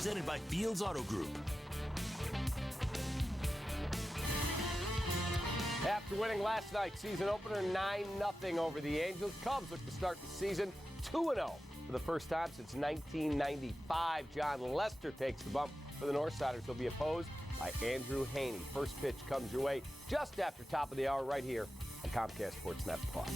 presented by Fields Auto Group. After winning last night's season opener 9-0 over the Angels, Cubs look to start the season 2-0 for the first time since 1995. John Lester takes the bump for the Northsiders. He'll be opposed by Andrew Haney. First pitch comes your way just after top of the hour right here on Comcast Sportsnet Plus.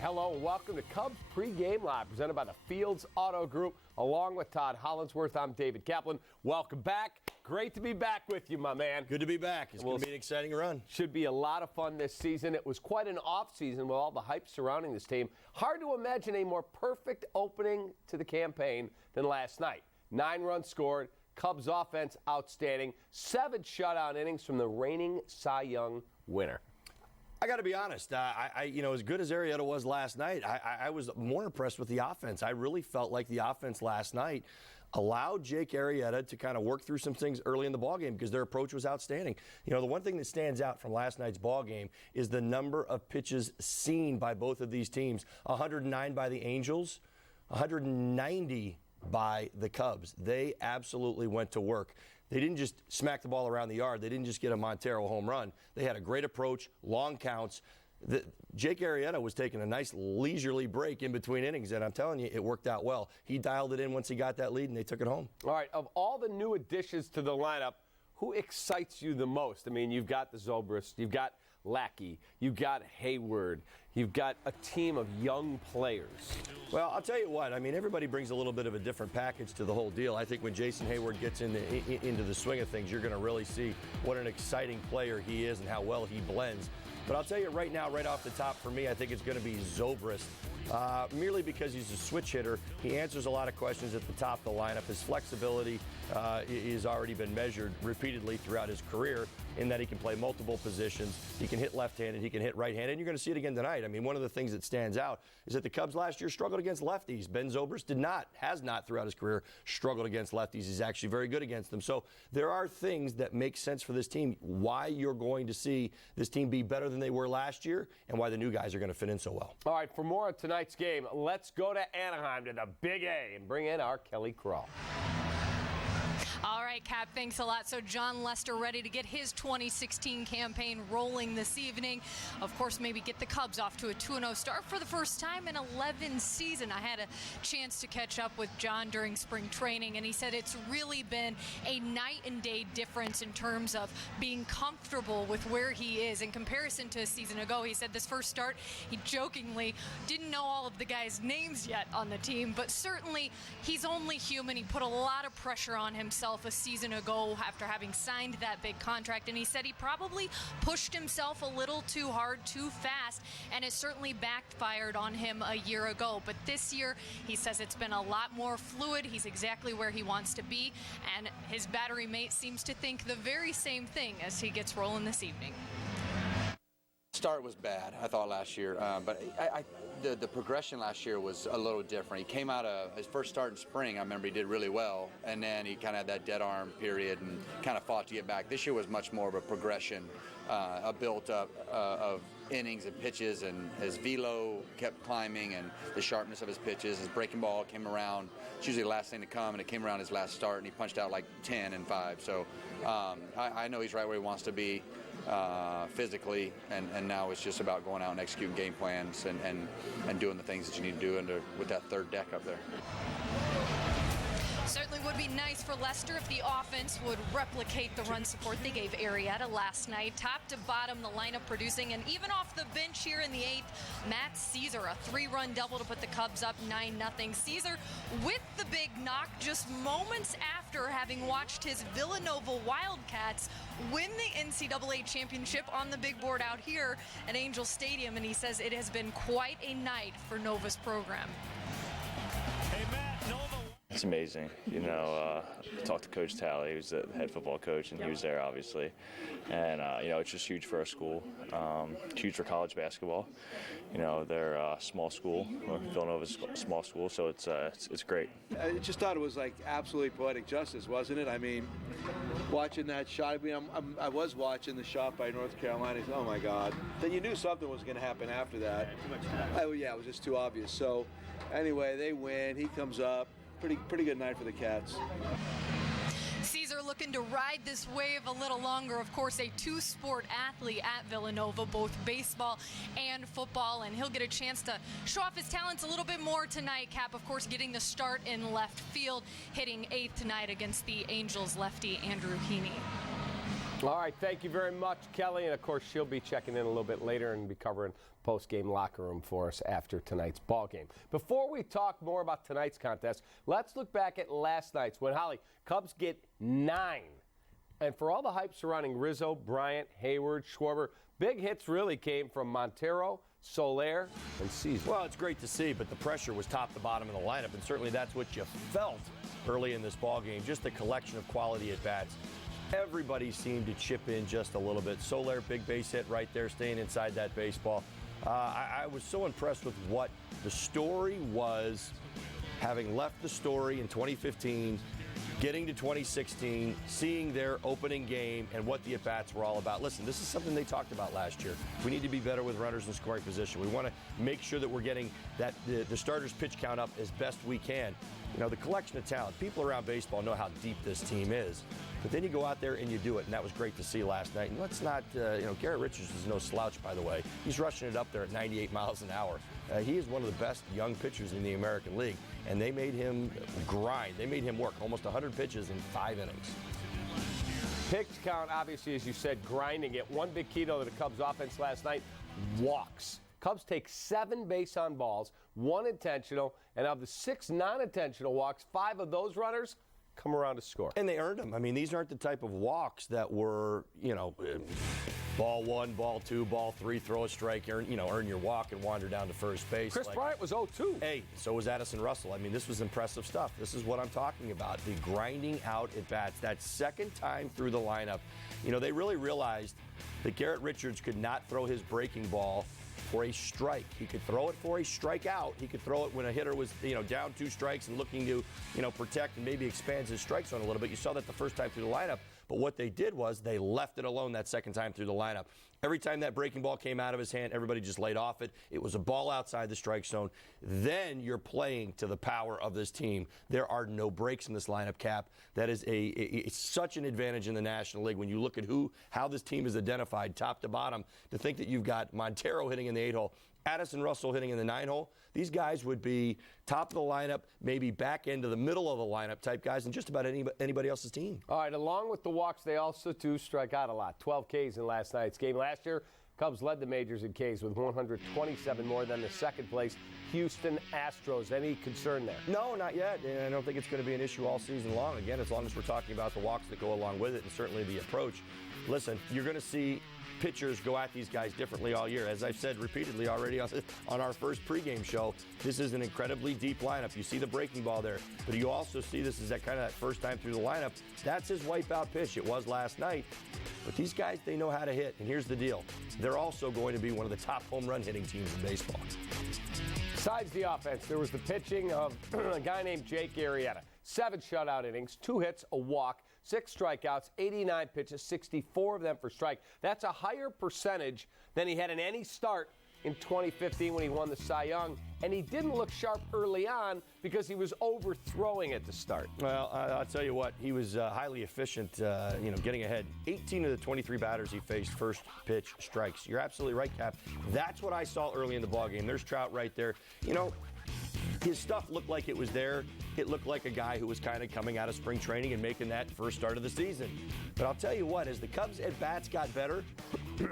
Hello and welcome to Cubs Pregame Live, presented by the Fields Auto Group. Along with Todd Hollinsworth, I'm David Kaplan. Welcome back. Great to be back with you, my man. Good to be back. It's going to be an exciting run. Should be a lot of fun this season. It was quite an off season with all the hype surrounding this team. Hard to imagine a more perfect opening to the campaign than last night. 9 runs scored. Cubs offense outstanding. 7 shutout innings from the reigning Cy Young winner. I got to be honest. As good as Arrieta was last night, I was more impressed with the offense. I really felt like the offense last night allowed Jake Arrieta to kind of work through some things early in the ballgame because their approach was outstanding. You know, the one thing that stands out from last night's ballgame is the number of pitches seen by both of these teams. 109 by the Angels, 190 by the Cubs. They absolutely went to work. They didn't just smack the ball around the yard. They didn't just get a Montero home run. They had a great approach, long counts. Jake Arrieta was taking a nice leisurely break in between innings, and I'm telling you, it worked out well. He dialed it in once he got that lead, and they took it home. All right, of all the new additions to the lineup, who excites you the most? I mean, you've got the Zobrist, you've got Lackey, you've got Hayward, you've got a team of young players. Well, I'll tell you what, I mean, everybody brings a little bit of a different package to the whole deal. I think when Jason Hayward gets into the swing of things, you're going to really see what an exciting player he is and how well he blends. But I'll tell you right now, right off the top, for me, I think it's going to be Zobrist. Merely because he's a switch hitter. He answers a lot of questions at the top of the lineup. His flexibility has already been measured repeatedly throughout his career in that he can play multiple positions. He can hit left-handed, he can hit right-handed, and you're going to see it again tonight. I mean, one of the things that stands out is that the Cubs last year struggled against lefties. Ben Zobrist has not throughout his career struggled against lefties. He's actually very good against them. So there are things that make sense for this team, why you're going to see this team be better than they were last year, and why the new guys are going to fit in so well. All right, for more on tonight's game, let's go to Anaheim to the Big A and bring in our Kelly Crawl. All right, Cap, thanks a lot. So John Lester ready to get his 2016 campaign rolling this evening. Of course, maybe get the Cubs off to a 2-0 start for the first time in 11 seasons. I had a chance to catch up with John during spring training, and he said it's really been a night and day difference in terms of being comfortable with where he is in comparison to a season ago. He said this first start, he jokingly didn't know all of the guys' names yet on the team, but certainly he's only human. He put a lot of pressure on himself a season ago after having signed that big contract, and he said he probably pushed himself a little too hard, too fast, and it certainly backfired on him a year ago. But this year, he says it's been a lot more fluid. He's exactly where he wants to be, and his battery mate seems to think the very same thing as he gets rolling this evening. Start was bad, I thought, last year, but the progression last year was a little different. He came out of his first start in spring, I remember he did really well, and then he kind of had that dead arm period and kind of fought to get back. This year was much more of a progression, a built-up of innings and pitches, and his velo kept climbing, and the sharpness of his pitches. His breaking ball came around. It's usually the last thing to come, and it came around his last start, and he punched out like 10 and 5. So I know he's right where he wants to be. Physically, and now it's just about going out and executing game plans and doing the things that you need to do with that third deck up there. Certainly would be nice for Lester if the offense would replicate the run support they gave Arrieta last night. Top to bottom, the lineup producing, and even off the bench here in the 8th, Matt Caesar, a 3-run double to put the Cubs up 9-0. Caesar with the big knock just moments after having watched his Villanova Wildcats win the NCAA championship on the big board out here at Angel Stadium, and he says it has been quite a night for Nova's program. Hey, Matt, Nova. It's amazing. You know, I talked to Coach Talley, who's the head football coach, and he was there, obviously. And, you know, it's just huge for our school, huge for college basketball. You know, they're a small school, Villanova's a small school, so it's great. I just thought it was like absolutely poetic justice, wasn't it? I mean, watching that shot, I was watching the shot by North Carolina. Oh, my God. Then you knew something was going to happen after that. Oh, yeah, it was just too obvious. So, anyway, they win. He comes up. pretty good night for the Cats. Caesar looking to ride this wave a little longer. Of course, a two-sport athlete at Villanova, both baseball and football, and he'll get a chance to show off his talents a little bit more tonight. Cap, of course, getting the start in left field, hitting 8th tonight against the Angels lefty Andrew Heaney. All right, thank you very much, Kelly. And, of course, she'll be checking in a little bit later and be covering post-game locker room for us after tonight's ball game. Before we talk more about tonight's contest, let's look back at last night's when, Holly, Cubs get 9. And for all the hype surrounding Rizzo, Bryant, Hayward, Schwarber, big hits really came from Montero, Soler, and Caesar. Well, it's great to see, but the pressure was top to bottom in the lineup, and certainly that's what you felt early in this ball game, just a collection of quality at-bats. Everybody seemed to chip in just a little bit. Soler, big base hit right there, staying inside that baseball. I was so impressed with what the story was, having left the story in 2015, getting to 2016, seeing their opening game and what the at-bats were all about. Listen, this is something they talked about last year. We need to be better with runners in scoring position. We want to make sure that we're getting that the starters' pitch count up as best we can. You know, the collection of talent. People around baseball know how deep this team is. But then you go out there and you do it, and that was great to see last night. And let's not, Garrett Richards is no slouch, by the way. He's rushing it up there at 98 miles an hour. He is one of the best young pitchers in the American League, and they made him grind. They made him work almost 100 pitches in 5 innings. Pitch count, obviously, as you said, grinding it. One big key to the Cubs offense last night, walks. Cubs take 7 base on balls, 1 intentional, and of the 6 non-intentional walks, 5 of those runners come around to score. And they earned them. I mean, these aren't the type of walks that were, ball 1, ball 2, ball 3, throw a strike, earn your walk and wander down to first base. Chris Bryant was 0-2. Hey, so was Addison Russell. I mean, this was impressive stuff. This is what I'm talking about, the grinding out at bats. That second time through the lineup, they really realized that Garrett Richards could not throw his breaking ball for a strike. He could throw it for a strikeout. He could throw it when a hitter was, down 2 strikes and looking to, protect and maybe expand his strike zone a little bit. You saw that the first time through the lineup. But what they did was they left it alone that second time through the lineup. Every time that breaking ball came out of his hand, everybody just laid off it. It was a ball outside the strike zone. Then you're playing to the power of this team. There are no breaks in this lineup, Cap. That is it's such an advantage in the National League when you look at how this team is identified top to bottom. To think that you've got Montero hitting in the 8-hole, Addison Russell hitting in the 9-hole. These guys would be top of the lineup, maybe back end to the middle of the lineup type guys, and just about anybody else's team. All right, along with the walks, they also too strike out a lot. 12 Ks in last night's game. Last year, Cubs led the majors in Ks with 127 more than the second place Houston Astros. Any concern there? No, not yet. And I don't think it's going to be an issue all season long. Again, as long as we're talking about the walks that go along with it and certainly the approach. Listen, you're going to see pitchers go at these guys differently all year. As I've said repeatedly already on our first pregame show, this is an incredibly deep lineup. You see the breaking ball there, but you also see this is that first time through the lineup. That's his wipeout pitch. It was last night. But these guys, they know how to hit. And here's the deal. They're also going to be one of the top home run hitting teams in baseball. Besides the offense, there was the pitching of a guy named Jake Arrieta. 7 shutout innings, 2 hits, a walk, 6 strikeouts, 89 pitches, 64 of them for strike. That's a higher percentage than he had in any start in 2015 when he won the Cy Young. And he didn't look sharp early on because he was overthrowing at the start. Well, I'll tell you what, he was highly efficient, getting ahead. 18 of the 23 batters he faced first pitch strikes. You're absolutely right, Cap. That's what I saw early in the ballgame. There's Trout right there. His stuff looked like it was there. It looked like a guy who was kind of coming out of spring training and making that first start of the season. But I'll tell you what, as the Cubs at-bats got better,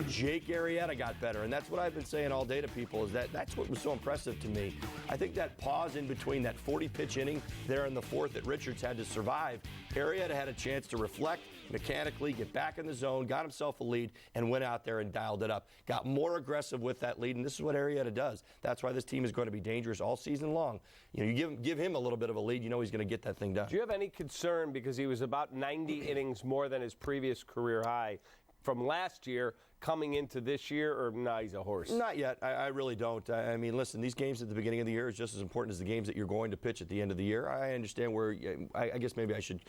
Jake Arrieta got better. And that's what I've been saying all day to people, is that's what was so impressive to me. I think that pause in between that 40-pitch inning there in the 4th that Richards had to survive, Arrieta had a chance to reflect mechanically, get back in the zone, got himself a lead, and went out there and dialed it up. Got more aggressive with that lead, and this is what Arrieta does. That's why this team is going to be dangerous all season long. You give him a little bit of a lead, he's going to get that thing done. Do you have any concern, because he was about 90 innings more than his previous career high from last year coming into this year, or he's a horse? Not yet. I really don't. I mean, listen, these games at the beginning of the year is just as important as the games that you're going to pitch at the end of the year. I understand where, I guess maybe I should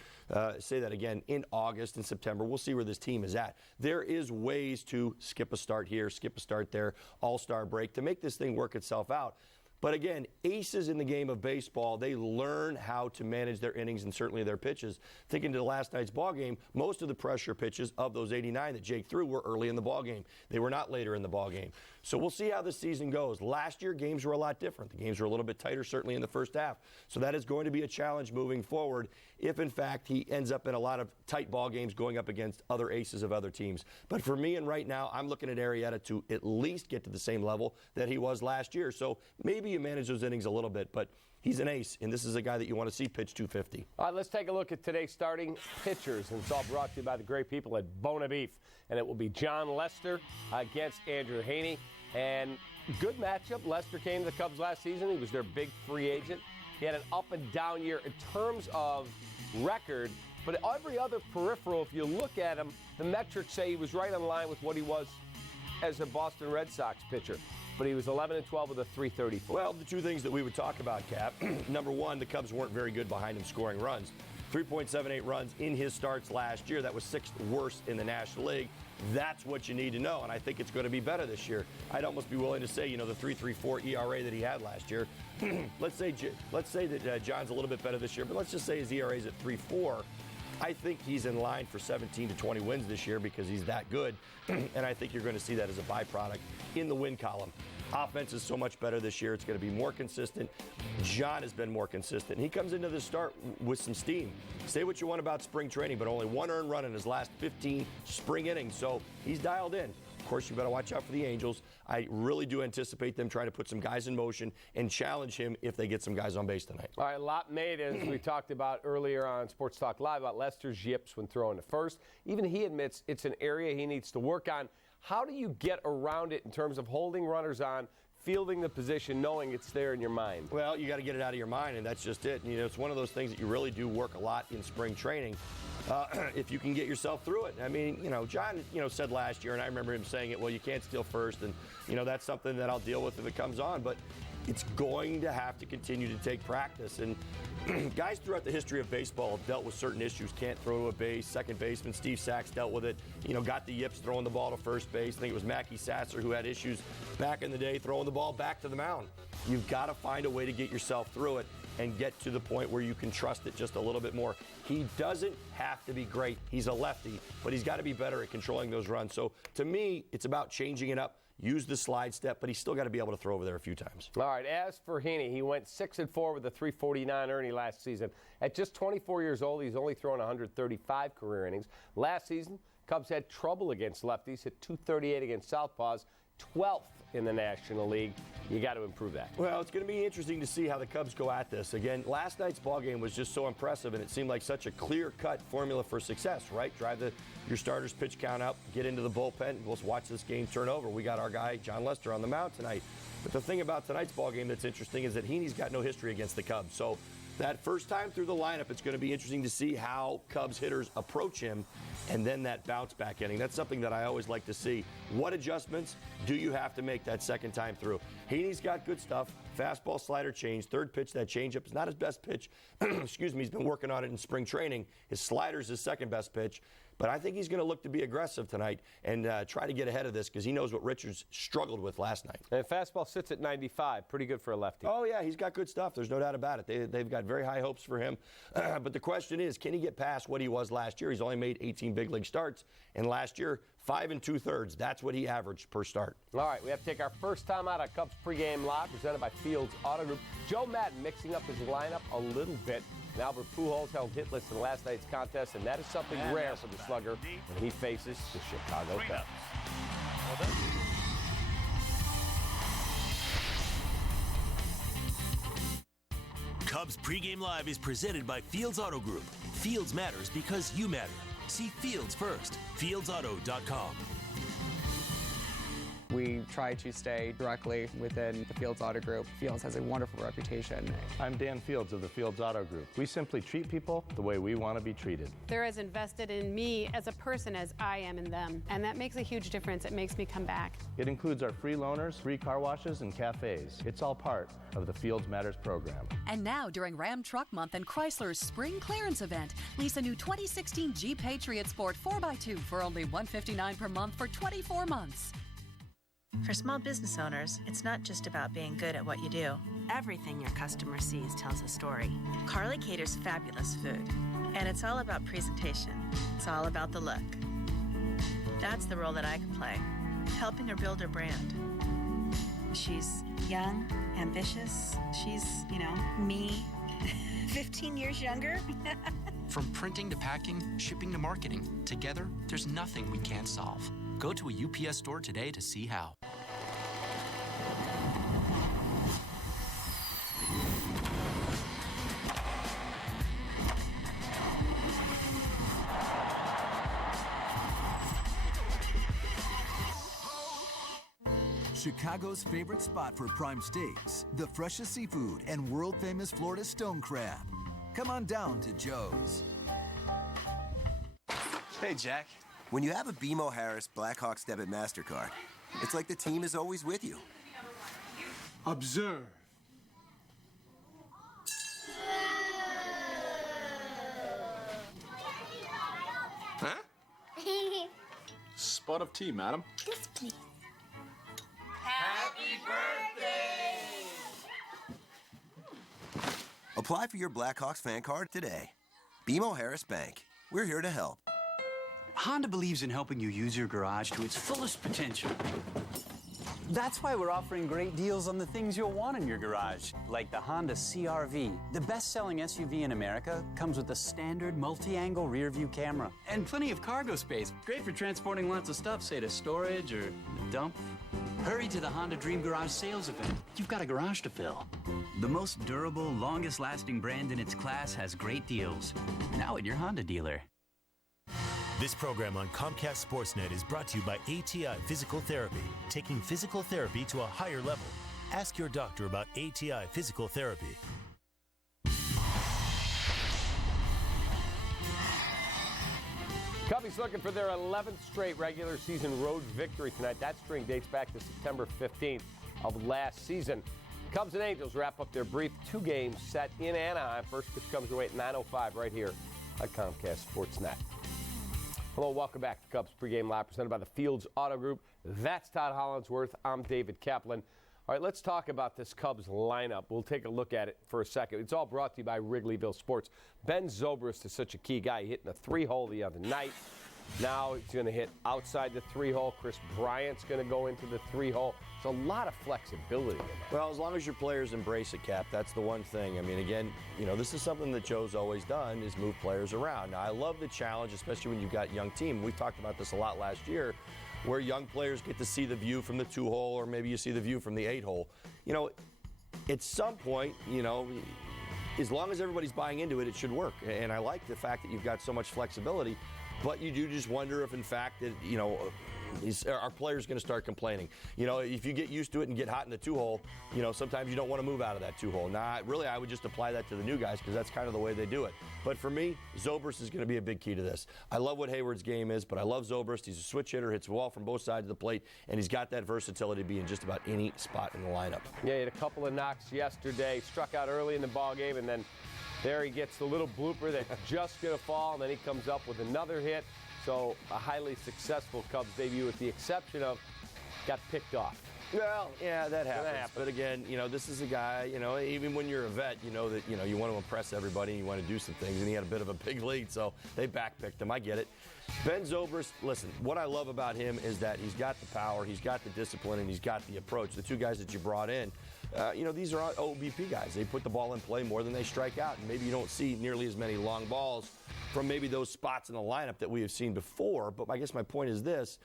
say that again, in August and September, we'll see where this team is at. There is ways to skip a start here, skip a start there, all-star break, to make this thing work itself out. But again, aces in the game of baseball, they learn how to manage their innings and certainly their pitches. Thinking to last night's ball game, most of the pressure pitches of those 89 that Jake threw were early in the ball game. They were not later in the ball game. So we'll see how this season goes. Last year, games were a lot different. The games were a little bit tighter, certainly in the first half. So that is going to be a challenge moving forward if, in fact, he ends up in a lot of tight ball games going up against other aces of other teams. But for me and right now, I'm looking at Arrieta to at least get to the same level that he was last year. So maybe you manage those innings a little bit, but he's an ace, and this is a guy that you want to see pitch 250. All right, let's take a look at today's starting pitchers, and it's all brought to you by the great people at Bona Beef. And it will be John Lester against Andrew Heaney. And good matchup. Lester came to the Cubs last season. He was their big free agent. He had an up and down year in terms of record, but every other peripheral, if you look at him, the metrics say he was right on line with what he was as a Boston Red Sox pitcher. But he was 11-12 with a 334. Well, the two things that we would talk about, Cap. Number one, the Cubs weren't very good behind him scoring runs. 3.78 runs in his starts last year. That was sixth worst in the National League. That's what you need to know, and I think it's going to be better this year. I'd almost be willing to say, the 3.34 ERA that he had last year. let's say that John's a little bit better this year, but let's just say his ERA is at 3.4. I think he's in line for 17 to 20 wins this year because he's that good, and I think you're going to see that as a byproduct in the win column. Offense is so much better this year. It's going to be more consistent. John has been more consistent. He comes into the start with some steam. Say what you want about spring training, but only one earned run in his last 15 spring innings, so he's dialed in. Of course, you better watch out for the Angels. I really do anticipate them trying to put some guys in motion and challenge him if they get some guys on base tonight. All right, a lot made, as we talked about earlier on Sports Talk Live, about Lester's yips when throwing to first. Even he admits it's an area he needs to work on. How do you get around it in terms of holding runners on, fielding the position, knowing it's there in your mind? Well, you got to get it out of your mind, and that's just it. It's one of those things that you really do work a lot in spring training. If you can get yourself through it. I mean, John, said last year, and I remember him saying it, well, you can't steal first, and, that's something that I'll deal with if it comes on, but it's going to have to continue to take practice. And guys throughout the history of baseball have dealt with certain issues. Can't throw to a base. Second baseman Steve Sachs dealt with it. Got the yips throwing the ball to first base. I think it was Mackie Sasser who had issues back in the day throwing the ball back to the mound. You've got to find a way to get yourself through it and get to the point where you can trust it just a little bit more. He doesn't have to be great. He's a lefty, but he's got to be better at controlling those runs. So to me, it's about changing it up. Use the slide step, but he's still got to be able to throw over there a few times. All right, as for Heaney, he went 6-4 with a 349 earning last season. At just 24 years old, he's only thrown 135 career innings. Last season, Cubs had trouble against lefties, hit 238 against southpaws, 12th in the National League. You got to improve that. Well, it's going to be interesting to see how the Cubs go at this. Again, last night's ballgame was just so impressive, and it seemed like such a clear-cut formula for success, right? Drive your starters' pitch count up, get into the bullpen, and let's watch this game turn over. We got our guy, John Lester, on the mound tonight. But the thing about tonight's ballgame that's interesting is that Heaney's got no history against the Cubs. So that first time through the lineup, it's going to be interesting to see how Cubs hitters approach him, and then that bounce back inning. That's something that I always like to see. What adjustments do you have to make that second time through? Heaney's got good stuff. Fastball, slider, change. Third pitch, that changeup is not his best pitch. Excuse me, he's been working on it in spring training. His slider's his second best pitch. But I think he's going to look to be aggressive tonight and try to get ahead of this because he knows what Richards struggled with last night. And fastball sits at 95. Pretty good for a lefty. Oh, yeah, he's got good stuff. There's no doubt about it. They've got very high hopes for him. But the question is, can he get past what he was last year? He's only made 18 big league starts. And last year, 5 2/3. That's what he averaged per start. All right, we have to take our first time out of Cubs pregame live, presented by Fields Auto Group. Joe Madden mixing up his lineup a little bit. And Albert Pujols held hitless in last night's contest, and that is something rare for the slugger when he faces the Chicago Cubs. Cubs Pregame Live is presented by Fields Auto Group. Fields matters because you matter. See Fields first. FieldsAuto.com. We try to stay directly within the Fields Auto Group. Fields has a wonderful reputation. I'm Dan Fields of the Fields Auto Group. We simply treat people the way we want to be treated. They're as invested in me as a person as I am in them, and that makes a huge difference. It makes me come back. It includes our free loaners, free car washes, and cafes. It's all part of the Fields Matters program. And now, during Ram Truck Month and Chrysler's Spring Clearance Event, lease a new 2016 Jeep Patriot Sport 4x2 for only $159 per month for 24 months. For small business owners, it's not just about being good at what you do. Everything your customer sees tells a story. Carly caters fabulous food, and it's all about presentation. It's all about the look. That's the role that I can play, helping her build her brand. She's young, ambitious. She's, me, 15 years younger. From printing to packing, shipping to marketing, together, there's nothing we can't solve. Go to a UPS store today to see how. Chicago's favorite spot for prime steaks, the freshest seafood, and world-famous Florida stone crab. Come on down to Joe's. Hey, Jack. When you have a BMO Harris Blackhawks debit MasterCard, it's like the team is always with you. Observe. Huh? Spot of tea, madam. This, please. Happy birthday! Apply for your Blackhawks fan card today. BMO Harris Bank. We're here to help. Honda believes in helping you use your garage to its fullest potential. That's why we're offering great deals on the things you'll want in your garage, like the Honda CR-V. The best-selling SUV in America comes with a standard multi-angle rear-view camera and plenty of cargo space. Great for transporting lots of stuff, say to storage or the dump. Hurry to the Honda Dream Garage sales event. You've got a garage to fill. The most durable, longest-lasting brand in its class has great deals. Now at your Honda dealer. This program on Comcast Sportsnet is brought to you by ATI Physical Therapy, taking physical therapy to a higher level. Ask your doctor about ATI Physical Therapy. Cubbies looking for their 11th straight regular season road victory tonight. That string dates back to September 15th of last season. Cubs and Angels wrap up their brief two-game set in Anaheim. First pitch comes away at 9:05 right here on Comcast Sportsnet. Hello, welcome back to Cubs Pregame Live, presented by the Fields Auto Group. That's Todd Hollandsworth. I'm David Kaplan. All right, let's talk about this Cubs lineup. We'll take a look at it for a second. It's all brought to you by Wrigleyville Sports. Ben Zobrist is such a key guy. He hit in a three-hole the other night. Now he's going to hit outside the three-hole. Chris Bryant's going to go into the three-hole. There's a lot of flexibility in that. Well, as long as your players embrace it, Cap, that's the one thing. I mean, again, this is something that Joe's always done, is move players around. Now, I love the challenge, especially when you've got a young team. We've talked about this a lot last year, where young players get to see the view from the two-hole, or maybe you see the view from the eight-hole. At some point, as long as everybody's buying into it, it should work. And I like the fact that you've got so much flexibility. But you do just wonder if, in fact, that, our players going to start complaining. If you get used to it and get hot in the two-hole, sometimes you don't want to move out of that two-hole. Really, I would just apply that to the new guys because that's kind of the way they do it. But for me, Zobrist is going to be a big key to this. I love what Hayward's game is, but I love Zobrist. He's a switch hitter, hits the ball from both sides of the plate, and he's got that versatility to be in just about any spot in the lineup. Yeah, he had a couple of knocks yesterday, struck out early in the ballgame, and then there he gets the little blooper that's just going to fall, and then he comes up with another hit. So a highly successful Cubs debut, with the exception of got picked off. Well, yeah, that happens. But again, this is a guy, even when you're a vet, that, you want to impress everybody and you want to do some things. And he had a bit of a big lead, so they backpicked him. I get it. Ben Zobrist, listen, what I love about him is that he's got the power, he's got the discipline, and he's got the approach. The two guys that you brought in, these are OBP guys. They put the ball in play more than they strike out. And maybe you don't see nearly as many long balls from maybe those spots in the lineup that we have seen before. But I guess my point is this.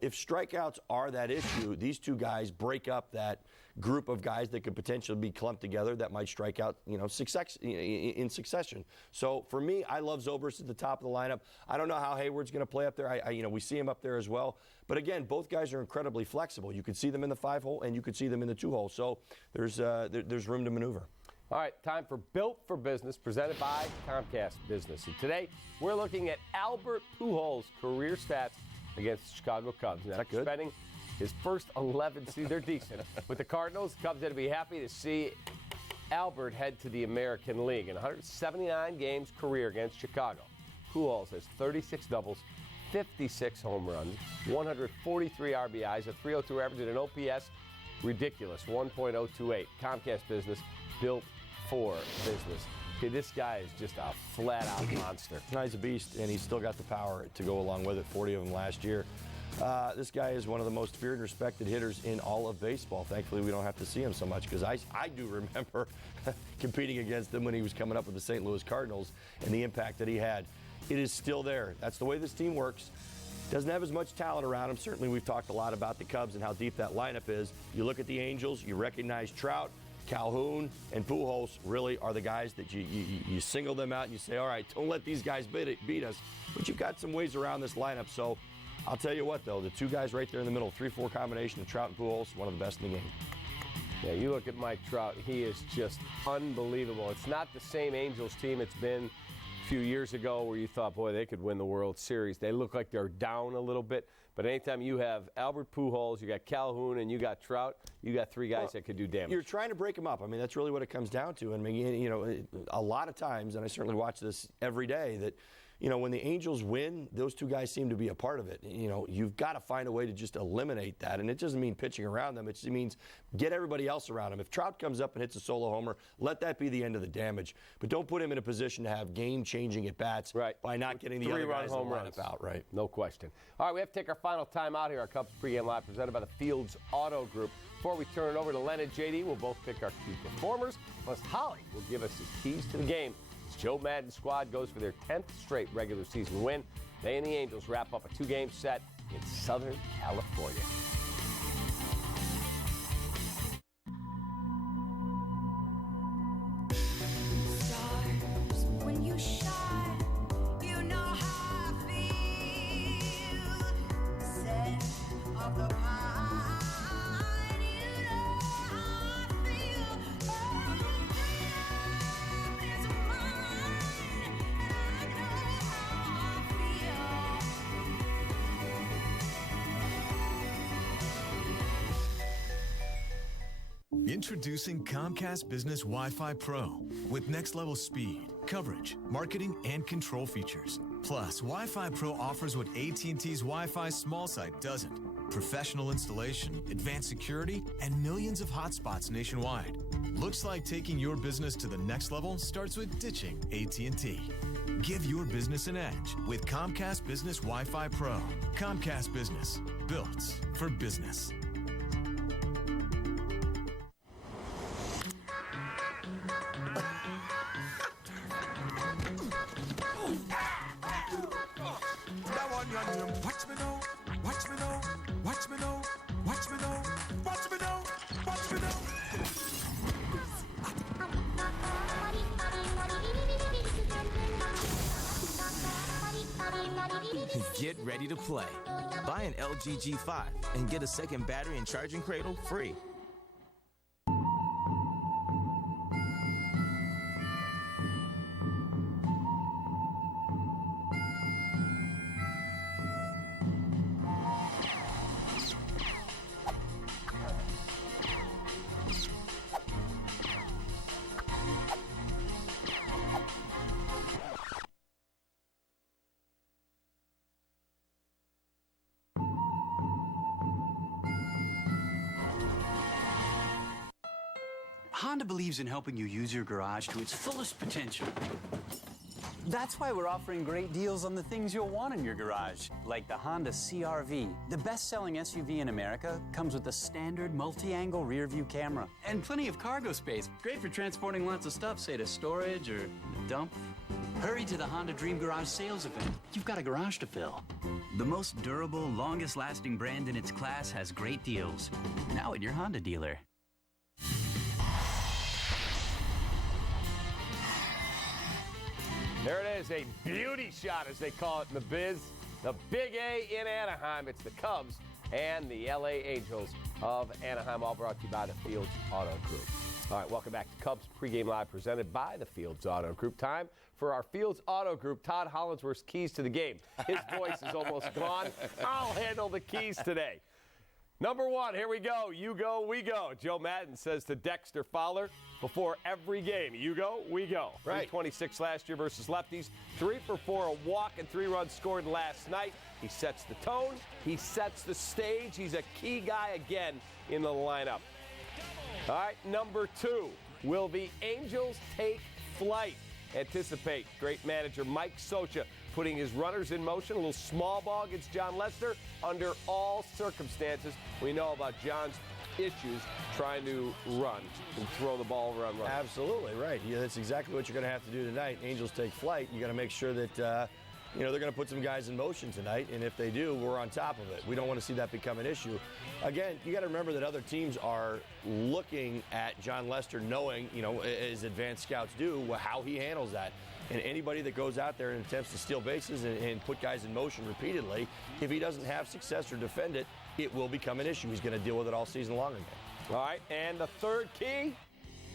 If strikeouts are that issue, these two guys break up that group of guys that could potentially be clumped together that might strike out, in succession. So for me, I love Zobrist at the top of the lineup. I don't know how Hayward's going to play up there. We see him up there as well. But again, both guys are incredibly flexible. You could see them in the 5-hole and you could see them in the 2-hole. So there's room to maneuver. All right, time for Built for Business, presented by Comcast Business. And today, we're looking at Albert Pujols' career stats against the Chicago Cubs. Now, spending his first 11 seasons, they're decent. With the Cardinals, Cubs had to be happy to see Albert head to the American League. In 179 games career against Chicago, Pujols has 36 doubles, 56 home runs, 143 RBIs, a 302 average, and an OPS ridiculous, 1.028. Comcast Business, built for business. Okay, this guy is just a flat-out monster. He's a beast, and he's still got the power to go along with it, 40 of them last year. This guy is one of the most feared and respected hitters in all of baseball. Thankfully, we don't have to see him so much, because I do remember competing against him when he was coming up with the St. Louis Cardinals and the impact that he had. It is still there. That's the way this team works. Doesn't have as much talent around him. Certainly, we've talked a lot about the Cubs and how deep that lineup is. You look at the Angels, you recognize Trout, Calhoun, and Pujols really are the guys that you single them out and you say, all right, don't let these guys beat us. But you've got some ways around this lineup. So I'll tell you what, though, the two guys right there in the middle, 3-4 combination of Trout and Pujols, one of the best in the game. Yeah, you look at Mike Trout, he is just unbelievable. It's not the same Angels team it's been a few years ago where you thought, boy, they could win the World Series. They look like they're down a little bit. But anytime you have Albert Pujols, you got Calhoun, and you got Trout, you got three guys that could do damage. You're trying to break them up. I mean, that's really what it comes down to. I mean, you know, a lot of times, and I certainly watch this every day, that, you know, when the Angels win, those two guys seem to be a part of it. You know, you've got to find a way to just eliminate that. And it doesn't mean pitching around them. It just means get everybody else around him. If Trout comes up and hits a solo homer, let that be the end of the damage. But don't put him in a position to have game-changing at-bats by not getting the other guys in the lineup out. Right. No question. All right, we have to take our final time out here. Our Cubs pregame live presented by the Fields Auto Group. Before we turn it over to Len and JD, we'll both pick our key performers. Plus, Holly will give us his keys to the game. Joe Madden's squad goes for their 10th straight regular season win. They and the Angels wrap up a two-game set in Southern California. Stars, when you shine, you know how I feel. Scent of the pine, you know how I feel. Oh, freedom is mine, and I know how I feel. Introducing Comcast Business Wi-Fi Pro with next-level speed, coverage, marketing, and control features. Plus, Wi-Fi Pro offers what AT&T's Wi-Fi small site doesn't. Professional installation, advanced security, and millions of hotspots nationwide. Looks like taking your business to the next level starts with ditching AT&T. Give your business an edge with Comcast Business Wi-Fi Pro. Comcast Business, built for business. Watch me now, watch me now, watch me now, watch me now, watch me now, watch me now. Get ready to play. Buy an LG G5 and get a second battery and charging cradle free. Honda believes in helping you use your garage to its fullest potential. That's why we're offering great deals on the things you'll want in your garage, like the Honda CR-V. The best-selling SUV in America comes with a standard multi-angle rear-view camera and plenty of cargo space. Great for transporting lots of stuff, say to storage or a dump. Hurry to the Honda Dream Garage sales event. You've got a garage to fill. The most durable, longest-lasting brand in its class has great deals. Now at your Honda dealer. There it is, a beauty shot, as they call it in the biz. The Big A in Anaheim. It's the Cubs and the LA Angels of Anaheim, all brought to you by the Fields Auto Group. All right, welcome back to Cubs Pregame Live, presented by the Fields Auto Group. Time for our Fields Auto Group, Todd Hollandsworth's keys to the game. His voice is almost gone. I'll handle the keys today. Number one, here we go. You go, we go. Joe Madden says to Dexter Fowler before every game, you go, we go. Right. 326 last year versus lefties. 3 for 4, a walk and 3 runs scored last night. He sets the tone. He sets the stage. He's a key guy again in the lineup. All right, number 2. Will the Angels take flight? Anticipate. Great manager Mike Socha putting his runners in motion. A little small ball against John Lester under all circumstances. We know about John's issues trying to run and throw the ball around. Absolutely right. Yeah, that's exactly what you're going to have to do tonight. Angels take flight. You got to make sure that they're going to put some guys in motion tonight, and if they do, we're on top of it. We don't want to see that become an issue. Again, you got to remember that other teams are looking at John Lester, knowing, as advanced scouts do, how he handles that. And anybody that goes out there and attempts to steal bases and put guys in motion repeatedly, if he doesn't have success or defend it, it will become an issue. He's going to deal with it all season long again. All right, and the third key,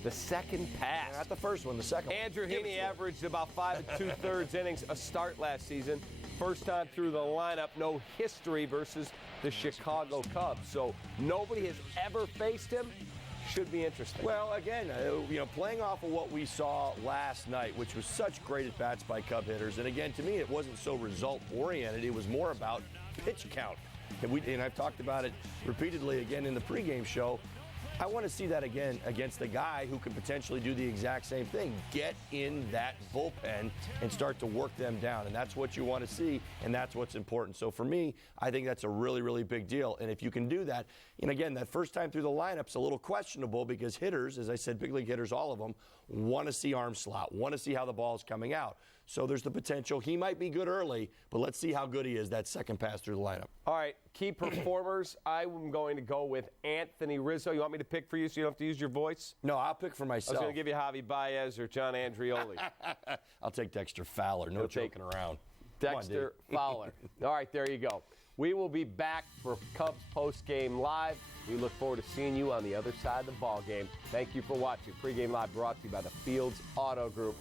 the second pass. Not the first one, the second one. Andrew Heaney averaged about 5 2/3 innings a start last season. First time through the lineup, no history versus the Chicago Cubs. So nobody has ever faced him. Should be interesting. Well, again, playing off of what we saw last night, which was such great at-bats by Cub hitters, and again, to me, it wasn't so result-oriented. It was more about pitch count. And I've talked about it repeatedly again in the pregame show. I want to see that again against a guy who can potentially do the exact same thing. Get in that bullpen and start to work them down. And that's what you want to see, and that's what's important. So for me, I think that's a really, really big deal. And if you can do that, and again, that first time through the lineup's a little questionable because hitters, as I said, big league hitters, all of them, want to see arm slot, want to see how the ball's coming out. So there's the potential. He might be good early, but let's see how good he is that second pass through the lineup. All right, key performers. I'm going to go with Anthony Rizzo. You want me to pick for you so you don't have to use your voice? No, I'll pick for myself. I was going to give you Javi Baez or John Andrioli. I'll take Dexter Fowler. No joking around. Dexter Fowler. All right, there you go. We will be back for Cubs postgame live. We look forward to seeing you on the other side of the ball game. Thank you for watching. Pregame Live brought to you by the Fields Auto Group.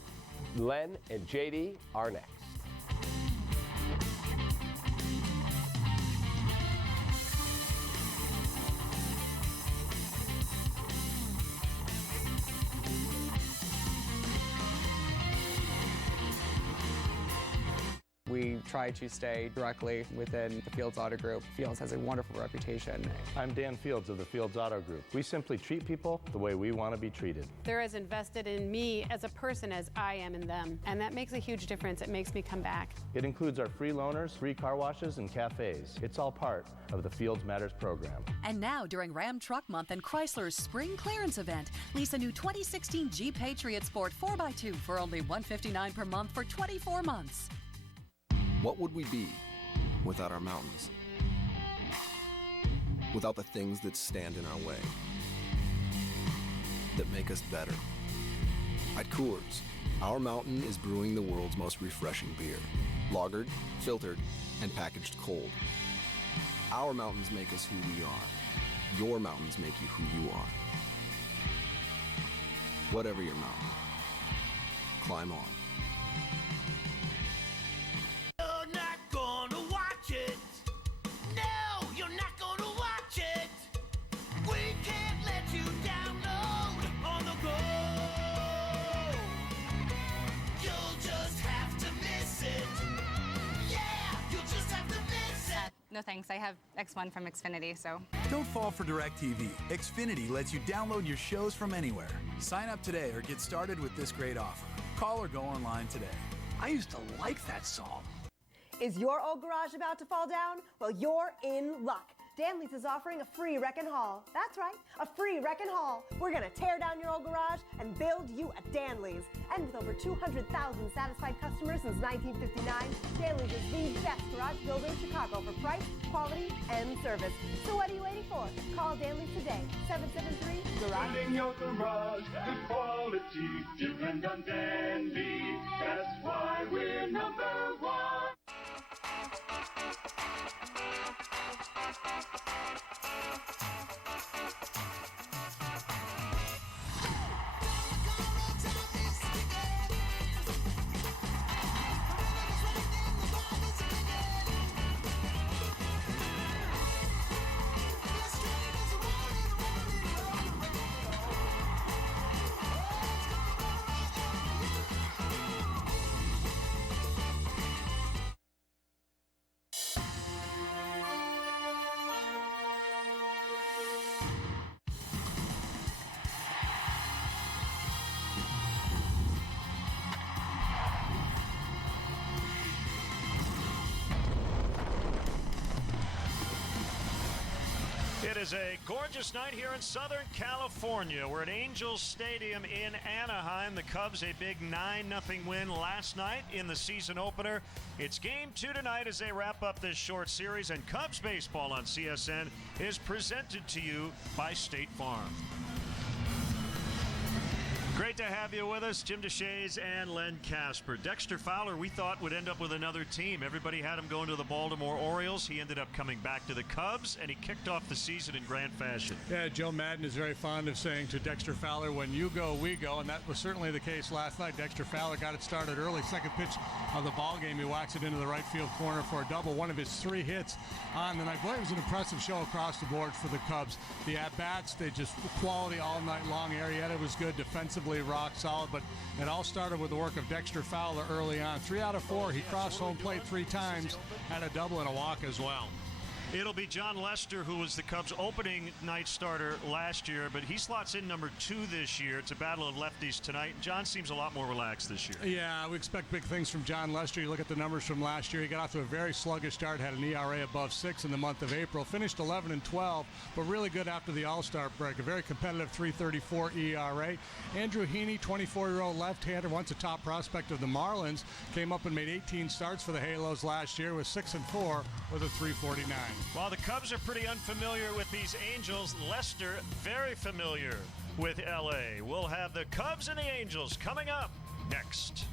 Len and JD are next. We try to stay directly within the Fields Auto Group. Fields has a wonderful reputation. I'm Dan Fields of the Fields Auto Group. We simply treat people the way we want to be treated. They're as invested in me as a person as I am in them, and that makes a huge difference. It makes me come back. It includes our free loaners, free car washes, and cafes. It's all part of the Fields Matters program. And now, during Ram Truck Month and Chrysler's Spring Clearance Event, lease a new 2016 Jeep Patriot Sport 4x2 for only $159 per month for 24 months. What would we be without our mountains? Without the things that stand in our way, that make us better? At Coors, our mountain is brewing the world's most refreshing beer. Lagered, filtered, and packaged cold. Our mountains make us who we are. Your mountains make you who you are. Whatever your mountain, climb on. You're not gonna watch it. No, you're not gonna watch it. We can't let you download on the go. You'll just have to miss it. Yeah, you'll just have to miss it. No thanks, I have X1 from Xfinity, so. Don't fall for DirecTV. Xfinity lets you download your shows from anywhere. Sign up today or get started with this great offer. Call or go online today. I used to like that song. Is your old garage about to fall down? Well, you're in luck. Danley's is offering a free wreck and haul. That's right, a free wreck and haul. We're gonna tear down your old garage and build you a Danley's. And with over 200,000 satisfied customers since 1959, Danley's is the best garage builder in Chicago for price, quality, and service. So what are you waiting for? Call Danley's today, 773-GARAGE. Building your garage, good quality, depend on Danley. That's why we're number one. is a gorgeous night here in Southern California. We're at Angels Stadium in Anaheim. The Cubs a big 9-0 win last night in the season opener. It's Game 2 tonight as they wrap up this short series, and Cubs baseball on CSN is presented to you by State Farm. Great to have you with us, Jim DeShays and Len Casper. Dexter Fowler, we thought, would end up with another team. Everybody had him going to the Baltimore Orioles. He ended up coming back to the Cubs, and he kicked off the season in grand fashion. Yeah, Joe Madden is very fond of saying to Dexter Fowler, when you go, we go, and that was certainly the case last night. Dexter Fowler got it started early. Second pitch of the ball game, he whacks it into the right field corner for a double. One of his 3 hits on the night. Boy, it was an impressive show across the board for the Cubs. The at-bats, they just quality all night long. Arrieta was good defensively. Rock solid, but it all started with the work of Dexter Fowler early on. 3 out of 4. He crossed home plate 3 times, had a double and a walk as well. It'll be John Lester, who was the Cubs' opening night starter last year, but he slots in number 2 this year. It's a battle of lefties tonight. John seems a lot more relaxed this year. Yeah, we expect big things from John Lester. You look at the numbers from last year. He got off to a very sluggish start, had an ERA above 6 in the month of April, finished 11-12, but really good after the All-Star break. A very competitive 3.34 ERA. Andrew Heaney, 24-year-old left-hander, once a top prospect of the Marlins, came up and made 18 starts for the Halos last year with 6-4 with a 3.49. While the Cubs are pretty unfamiliar with these Angels, Lester very familiar with L.A. We'll have the Cubs and the Angels coming up next.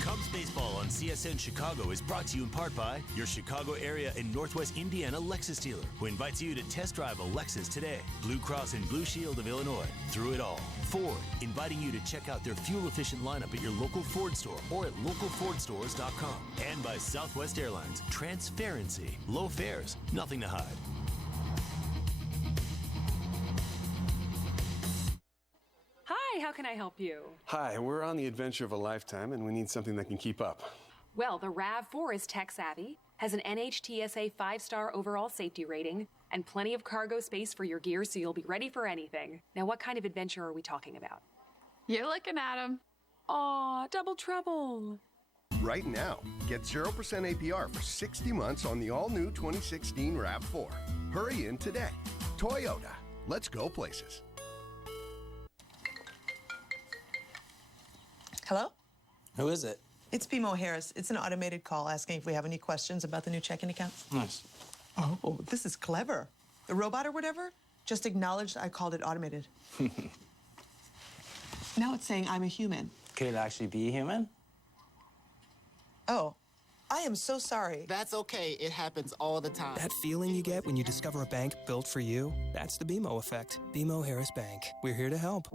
Cubs baseball on CSN Chicago is brought to you in part by your Chicago area and Northwest Indiana Lexus dealer, who invites you to test drive a Lexus today. Blue Cross and Blue Shield of Illinois, through it all. Ford, inviting you to check out their fuel-efficient lineup at your local Ford store or at localfordstores.com. And by Southwest Airlines, transparency, low fares, nothing to hide. Hi, how can I help you? Hi, we're on the adventure of a lifetime, and we need something that can keep up. Well, the RAV4 is tech-savvy, has an NHTSA 5-star overall safety rating, and plenty of cargo space for your gear so you'll be ready for anything. Now, what kind of adventure are we talking about? You're looking at him. Aw, double trouble. Right now, get 0% APR for 60 months on the all-new 2016 RAV4. Hurry in today. Toyota. Let's go places. Hello? Who is it? It's BMO Harris. It's an automated call asking if we have any questions about the new checking account. Nice. Oh, this is clever. The robot or whatever just acknowledged I called it automated. Now it's saying I'm a human. Could it actually be a human? Oh, I am so sorry. That's okay. It happens all the time. That feeling you get when you discover a bank built for you, that's the BMO effect. BMO Harris Bank. We're here to help.